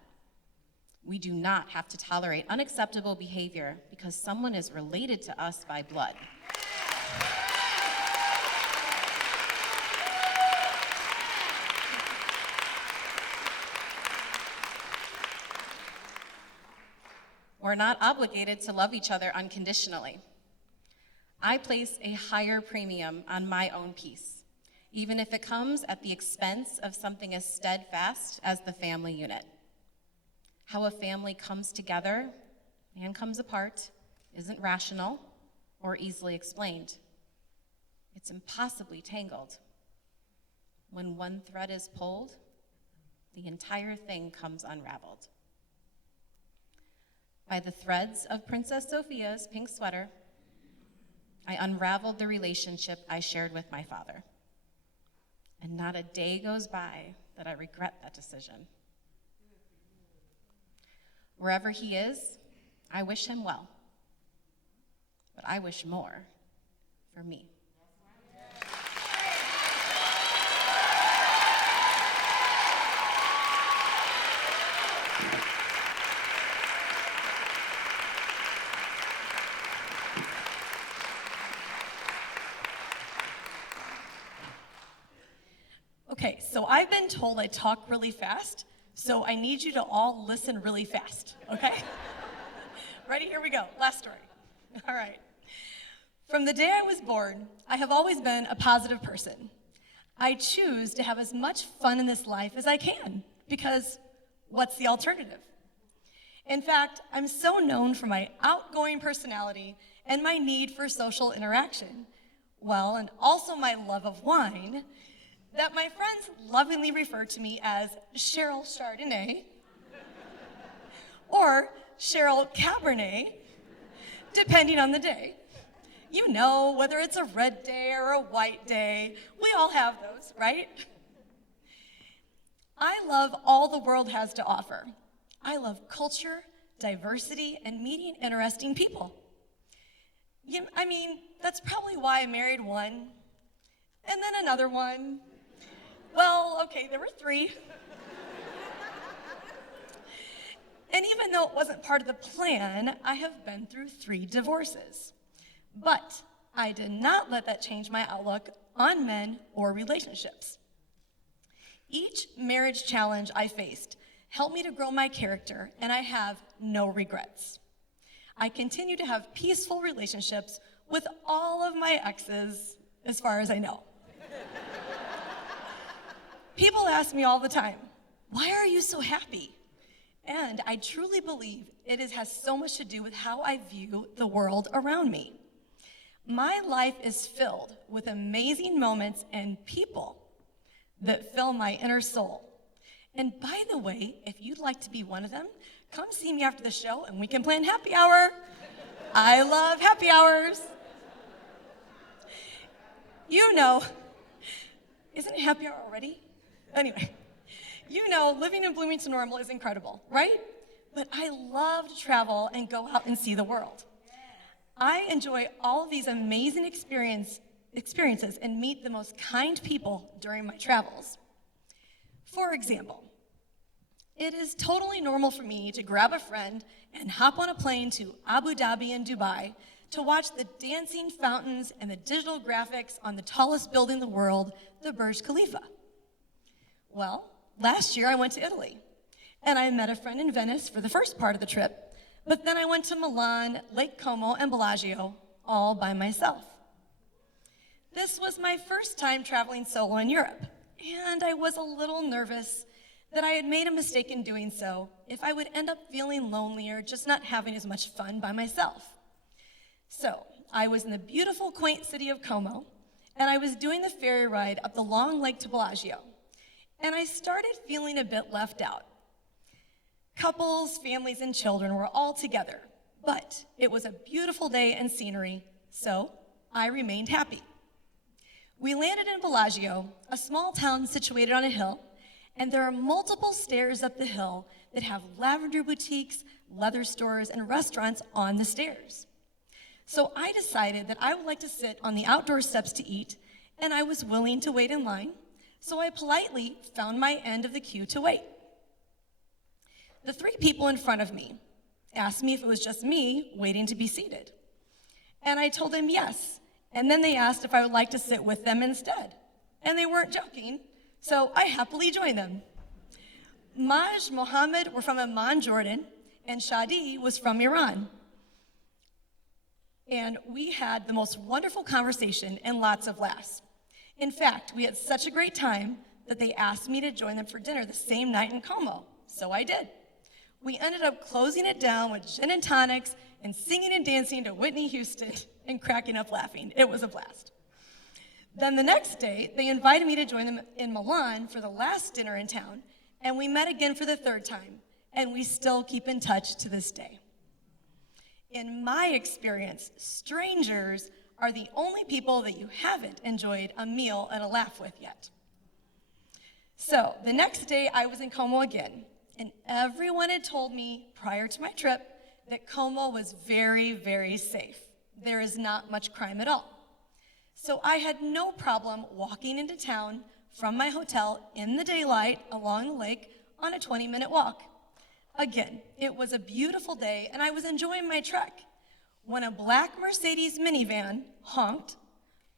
We do not have to tolerate unacceptable behavior because someone is related to us by blood. We're not obligated to love each other unconditionally. I place a higher premium on my own peace, even if it comes at the expense of something as steadfast as the family unit. How a family comes together and comes apart isn't rational or easily explained. It's impossibly tangled. When one thread is pulled, the entire thing comes unraveled. By the threads of Princess Sophia's pink sweater, I unraveled the relationship I shared with my father. And not a day goes by that I regret that decision. Wherever he is, I wish him well. But I wish more for me. Okay, so I've been told I talk really fast, so I need you to all listen really fast, okay? Ready? Here we go. Last story. All right. From the day I was born, I have always been a positive person. I choose to have as much fun in this life as I can, because what's the alternative? In fact, I'm so known for my outgoing personality and my need for social interaction, well, and also my love of wine, that my friends lovingly refer to me as Cheryl Chardonnay or Cheryl Cabernet, depending on the day. You know, whether it's a red day or a white day, we all have those, right? I love all the world has to offer. I love culture, diversity, and meeting interesting people. I mean, that's probably why I married one, and then another one. Well, okay, there were 3. And even though it wasn't part of the plan, I have been through 3 divorces. But I did not let that change my outlook on men or relationships. Each marriage challenge I faced helped me to grow my character, and I have no regrets. I continue to have peaceful relationships with all of my exes, as far as I know. People ask me all the time, why are you so happy? And I truly believe it has so much to do with how I view the world around me. My life is filled with amazing moments and people that fill my inner soul. And by the way, if you'd like to be one of them, come see me after the show and we can plan happy hour. I love happy hours. You know, isn't it happy hour already? Anyway, you know, living in Bloomington-Normal is incredible, right? But I love to travel and go out and see the world. I enjoy all of these amazing experiences and meet the most kind people during my travels. For example, it is totally normal for me to grab a friend and hop on a plane to Abu Dhabi and Dubai to watch the dancing fountains and the digital graphics on the tallest building in the world, the Burj Khalifa. Well, last year I went to Italy, and I met a friend in Venice for the first part of the trip, but then I went to Milan, Lake Como, and Bellagio, all by myself. This was my first time traveling solo in Europe, and I was a little nervous that I had made a mistake in doing so if I would end up feeling lonely or just not having as much fun by myself. So I was in the beautiful, quaint city of Como, and I was doing the ferry ride up the long lake to Bellagio, and I started feeling a bit left out. Couples, families, and children were all together, but it was a beautiful day and scenery, so I remained happy. We landed in Bellagio, a small town situated on a hill, and there are multiple stairs up the hill that have lavender boutiques, leather stores, and restaurants on the stairs. So I decided that I would like to sit on the outdoor steps to eat, and I was willing to wait in line, so I politely found my end of the queue to wait. The 3 people in front of me asked me if it was just me waiting to be seated. And I told them yes, and then they asked if I would like to sit with them instead. And they weren't joking, so I happily joined them. Maj Mohammed were from Amman, Jordan, and Shadi was from Iran. and we had the most wonderful conversation and lots of laughs. In fact, we had such a great time that they asked me to join them for dinner the same night in Como, so I did. We ended up closing it down with gin and tonics and singing and dancing to Whitney Houston and cracking up laughing. It was a blast. Then the next day, they invited me to join them in Milan for the last dinner in town, and we met again for the third time, and we still keep in touch to this day. In my experience, strangers are the only people that you haven't enjoyed a meal and a laugh with yet. So the next day I was in Como again, and everyone had told me prior to my trip that Como was very, very safe. There is not much crime at all. So I had no problem walking into town from my hotel in the daylight along the lake on a 20-minute walk. Again, it was a beautiful day and I was enjoying my trek when a black Mercedes minivan honked,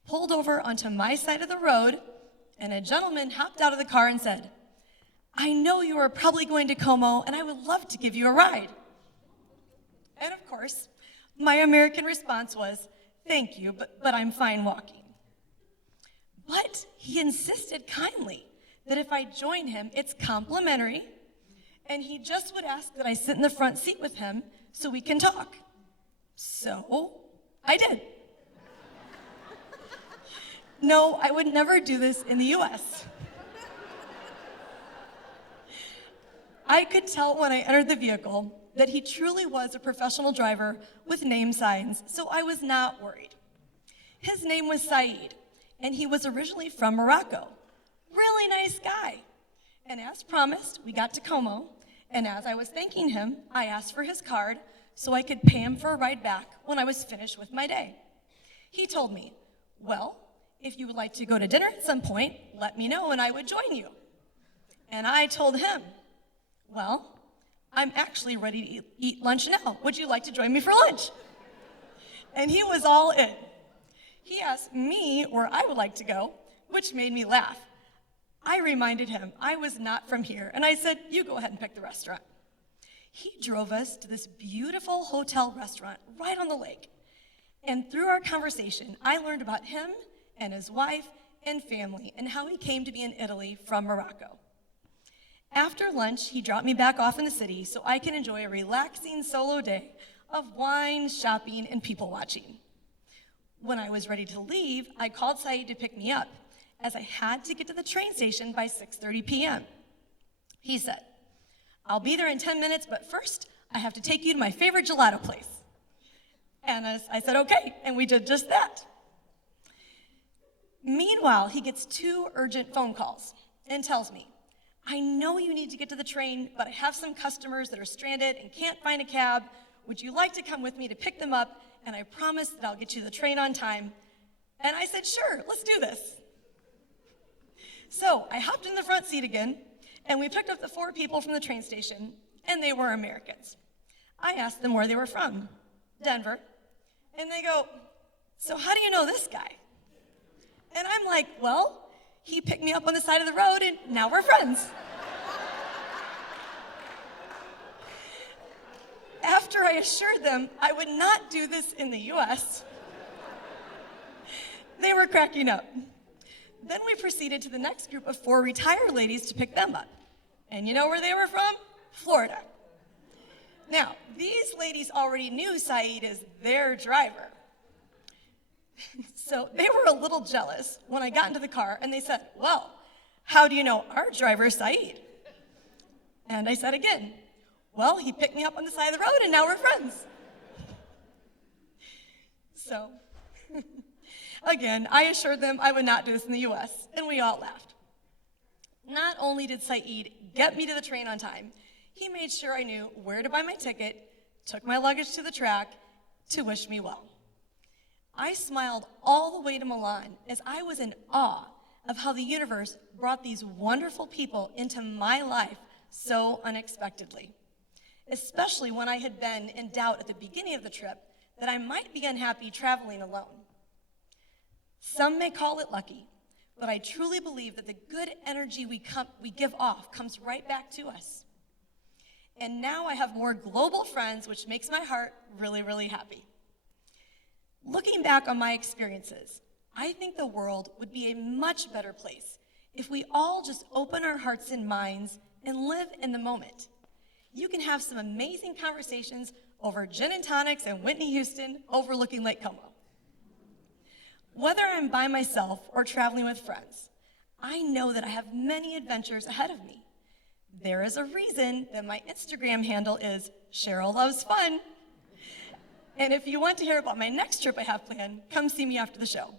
pulled over onto my side of the road, and a gentleman hopped out of the car and said, "I know you are probably going to Como and I would love to give you a ride." And of course, my American response was, "Thank you, but I'm fine walking." But he insisted kindly that if I join him, it's complimentary, and he just would ask that I sit in the front seat with him so we can talk. So I did. No, I would never do this in the US. I could tell when I entered the vehicle that he truly was a professional driver with name signs, so I was not worried. His name was Saeed, and he was originally from Morocco. Really nice guy. And as promised, we got to Como, and as I was thanking him, I asked for his card so I could pay him for a ride back when I was finished with my day. He told me, "Well, if you would like to go to dinner at some point, let me know and I would join you." And I told him, "Well, I'm actually ready to eat lunch now. Would you like to join me for lunch?" And he was all in. He asked me where I would like to go, which made me laugh. I reminded him I was not from here, and I said, "You go ahead and pick the restaurant." He drove us to this beautiful hotel restaurant right on the lake. And through our conversation, I learned about him and his wife and family and how he came to be in Italy from Morocco. After lunch, he dropped me back off in the city so I can enjoy a relaxing solo day of wine, shopping, and people watching. When I was ready to leave, I called Saeed to pick me up, as I had to get to the train station by 6:30 p.m. He said, "I'll be there in 10 minutes, but first, I have to take you to my favorite gelato place." And I said, "Okay," and we did just that. Meanwhile, he gets 2 urgent phone calls and tells me, "I know you need to get to the train, but I have some customers that are stranded and can't find a cab. Would you like to come with me to pick them up? And I promise that I'll get you the train on time." And I said, "Sure, let's do this." So I hopped in the front seat again, and we picked up the 4 people from the train station, and they were Americans. I asked them where they were from. "Denver." And they go, "So how do you know this guy?" And I'm like, "Well, he picked me up on the side of the road, and now we're friends." After I assured them I would not do this in the US, they were cracking up. Then we proceeded to the next group of 4 retired ladies to pick them up. And you know where they were from? Florida. Now, these ladies already knew Saeed as their driver. So they were a little jealous when I got into the car and they said, "Well, how do you know our driver, Saeed?" And I said again, "Well, he picked me up on the side of the road and now we're friends." So, again, I assured them I would not do this in the US, and we all laughed. Not only did Saeed get me to the train on time, he made sure I knew where to buy my ticket, took my luggage to the track to wish me well. I smiled all the way to Milan as I was in awe of how the universe brought these wonderful people into my life so unexpectedly, especially when I had been in doubt at the beginning of the trip that I might be unhappy traveling alone. Some may call it lucky, but I truly believe that the good energy we give off comes right back to us. And now I have more global friends, which makes my heart really, really happy. Looking back on my experiences, I think the world would be a much better place if we all just open our hearts and minds and live in the moment. You can have some amazing conversations over gin and tonics and Whitney Houston overlooking Lake Como. Whether I'm by myself or traveling with friends, I know that I have many adventures ahead of me. There is a reason that my Instagram handle is Cheryl Loves Fun. And if you want to hear about my next trip I have planned, come see me after the show.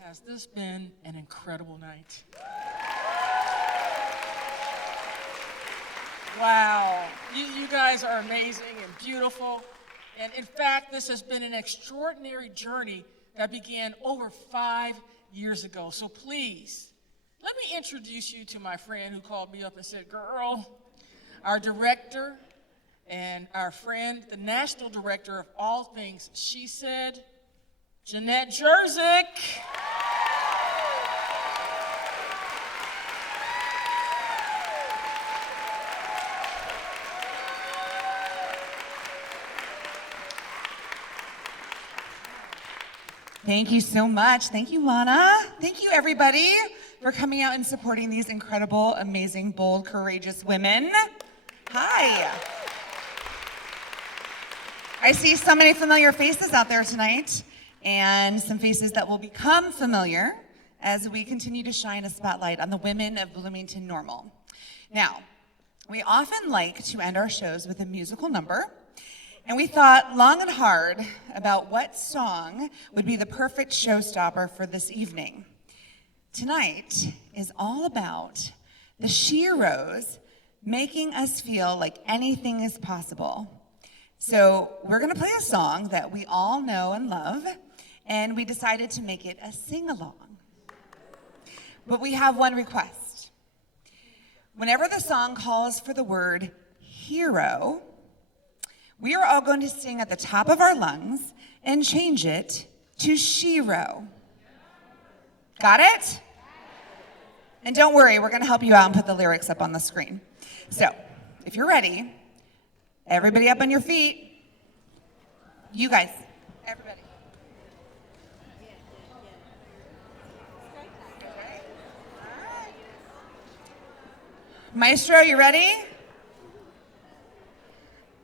Has this been an incredible night? Wow, you guys are amazing and beautiful. And in fact, this has been an extraordinary journey that began over 5 years ago. So please, let me introduce you to my friend who called me up and said, girl, our director and our friend, the national director of all things She Said, Jenette Jurczyk. Thank you so much. Thank you, Lana. Thank you, everybody, for coming out and supporting these incredible, amazing, bold, courageous women. Hi. I see so many familiar faces out there tonight, and some faces that will become familiar as we continue to shine a spotlight on the women of Bloomington-Normal. Now, we often like to end our shows with a musical number, and we thought long and hard about what song would be the perfect showstopper for this evening. Tonight is all about the SHEros making us feel like anything is possible. So we're gonna play a song that we all know and love, and we decided to make it a sing-along. But we have one request. Whenever the song calls for the word hero, we are all going to sing at the top of our lungs and change it to SHEro. Got it? And don't worry, we're gonna help you out and put the lyrics up on the screen. So, if you're ready, everybody up on your feet. You guys, everybody. Maestro, you ready?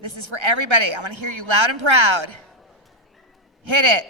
This is for everybody. I want to hear you loud and proud. Hit it.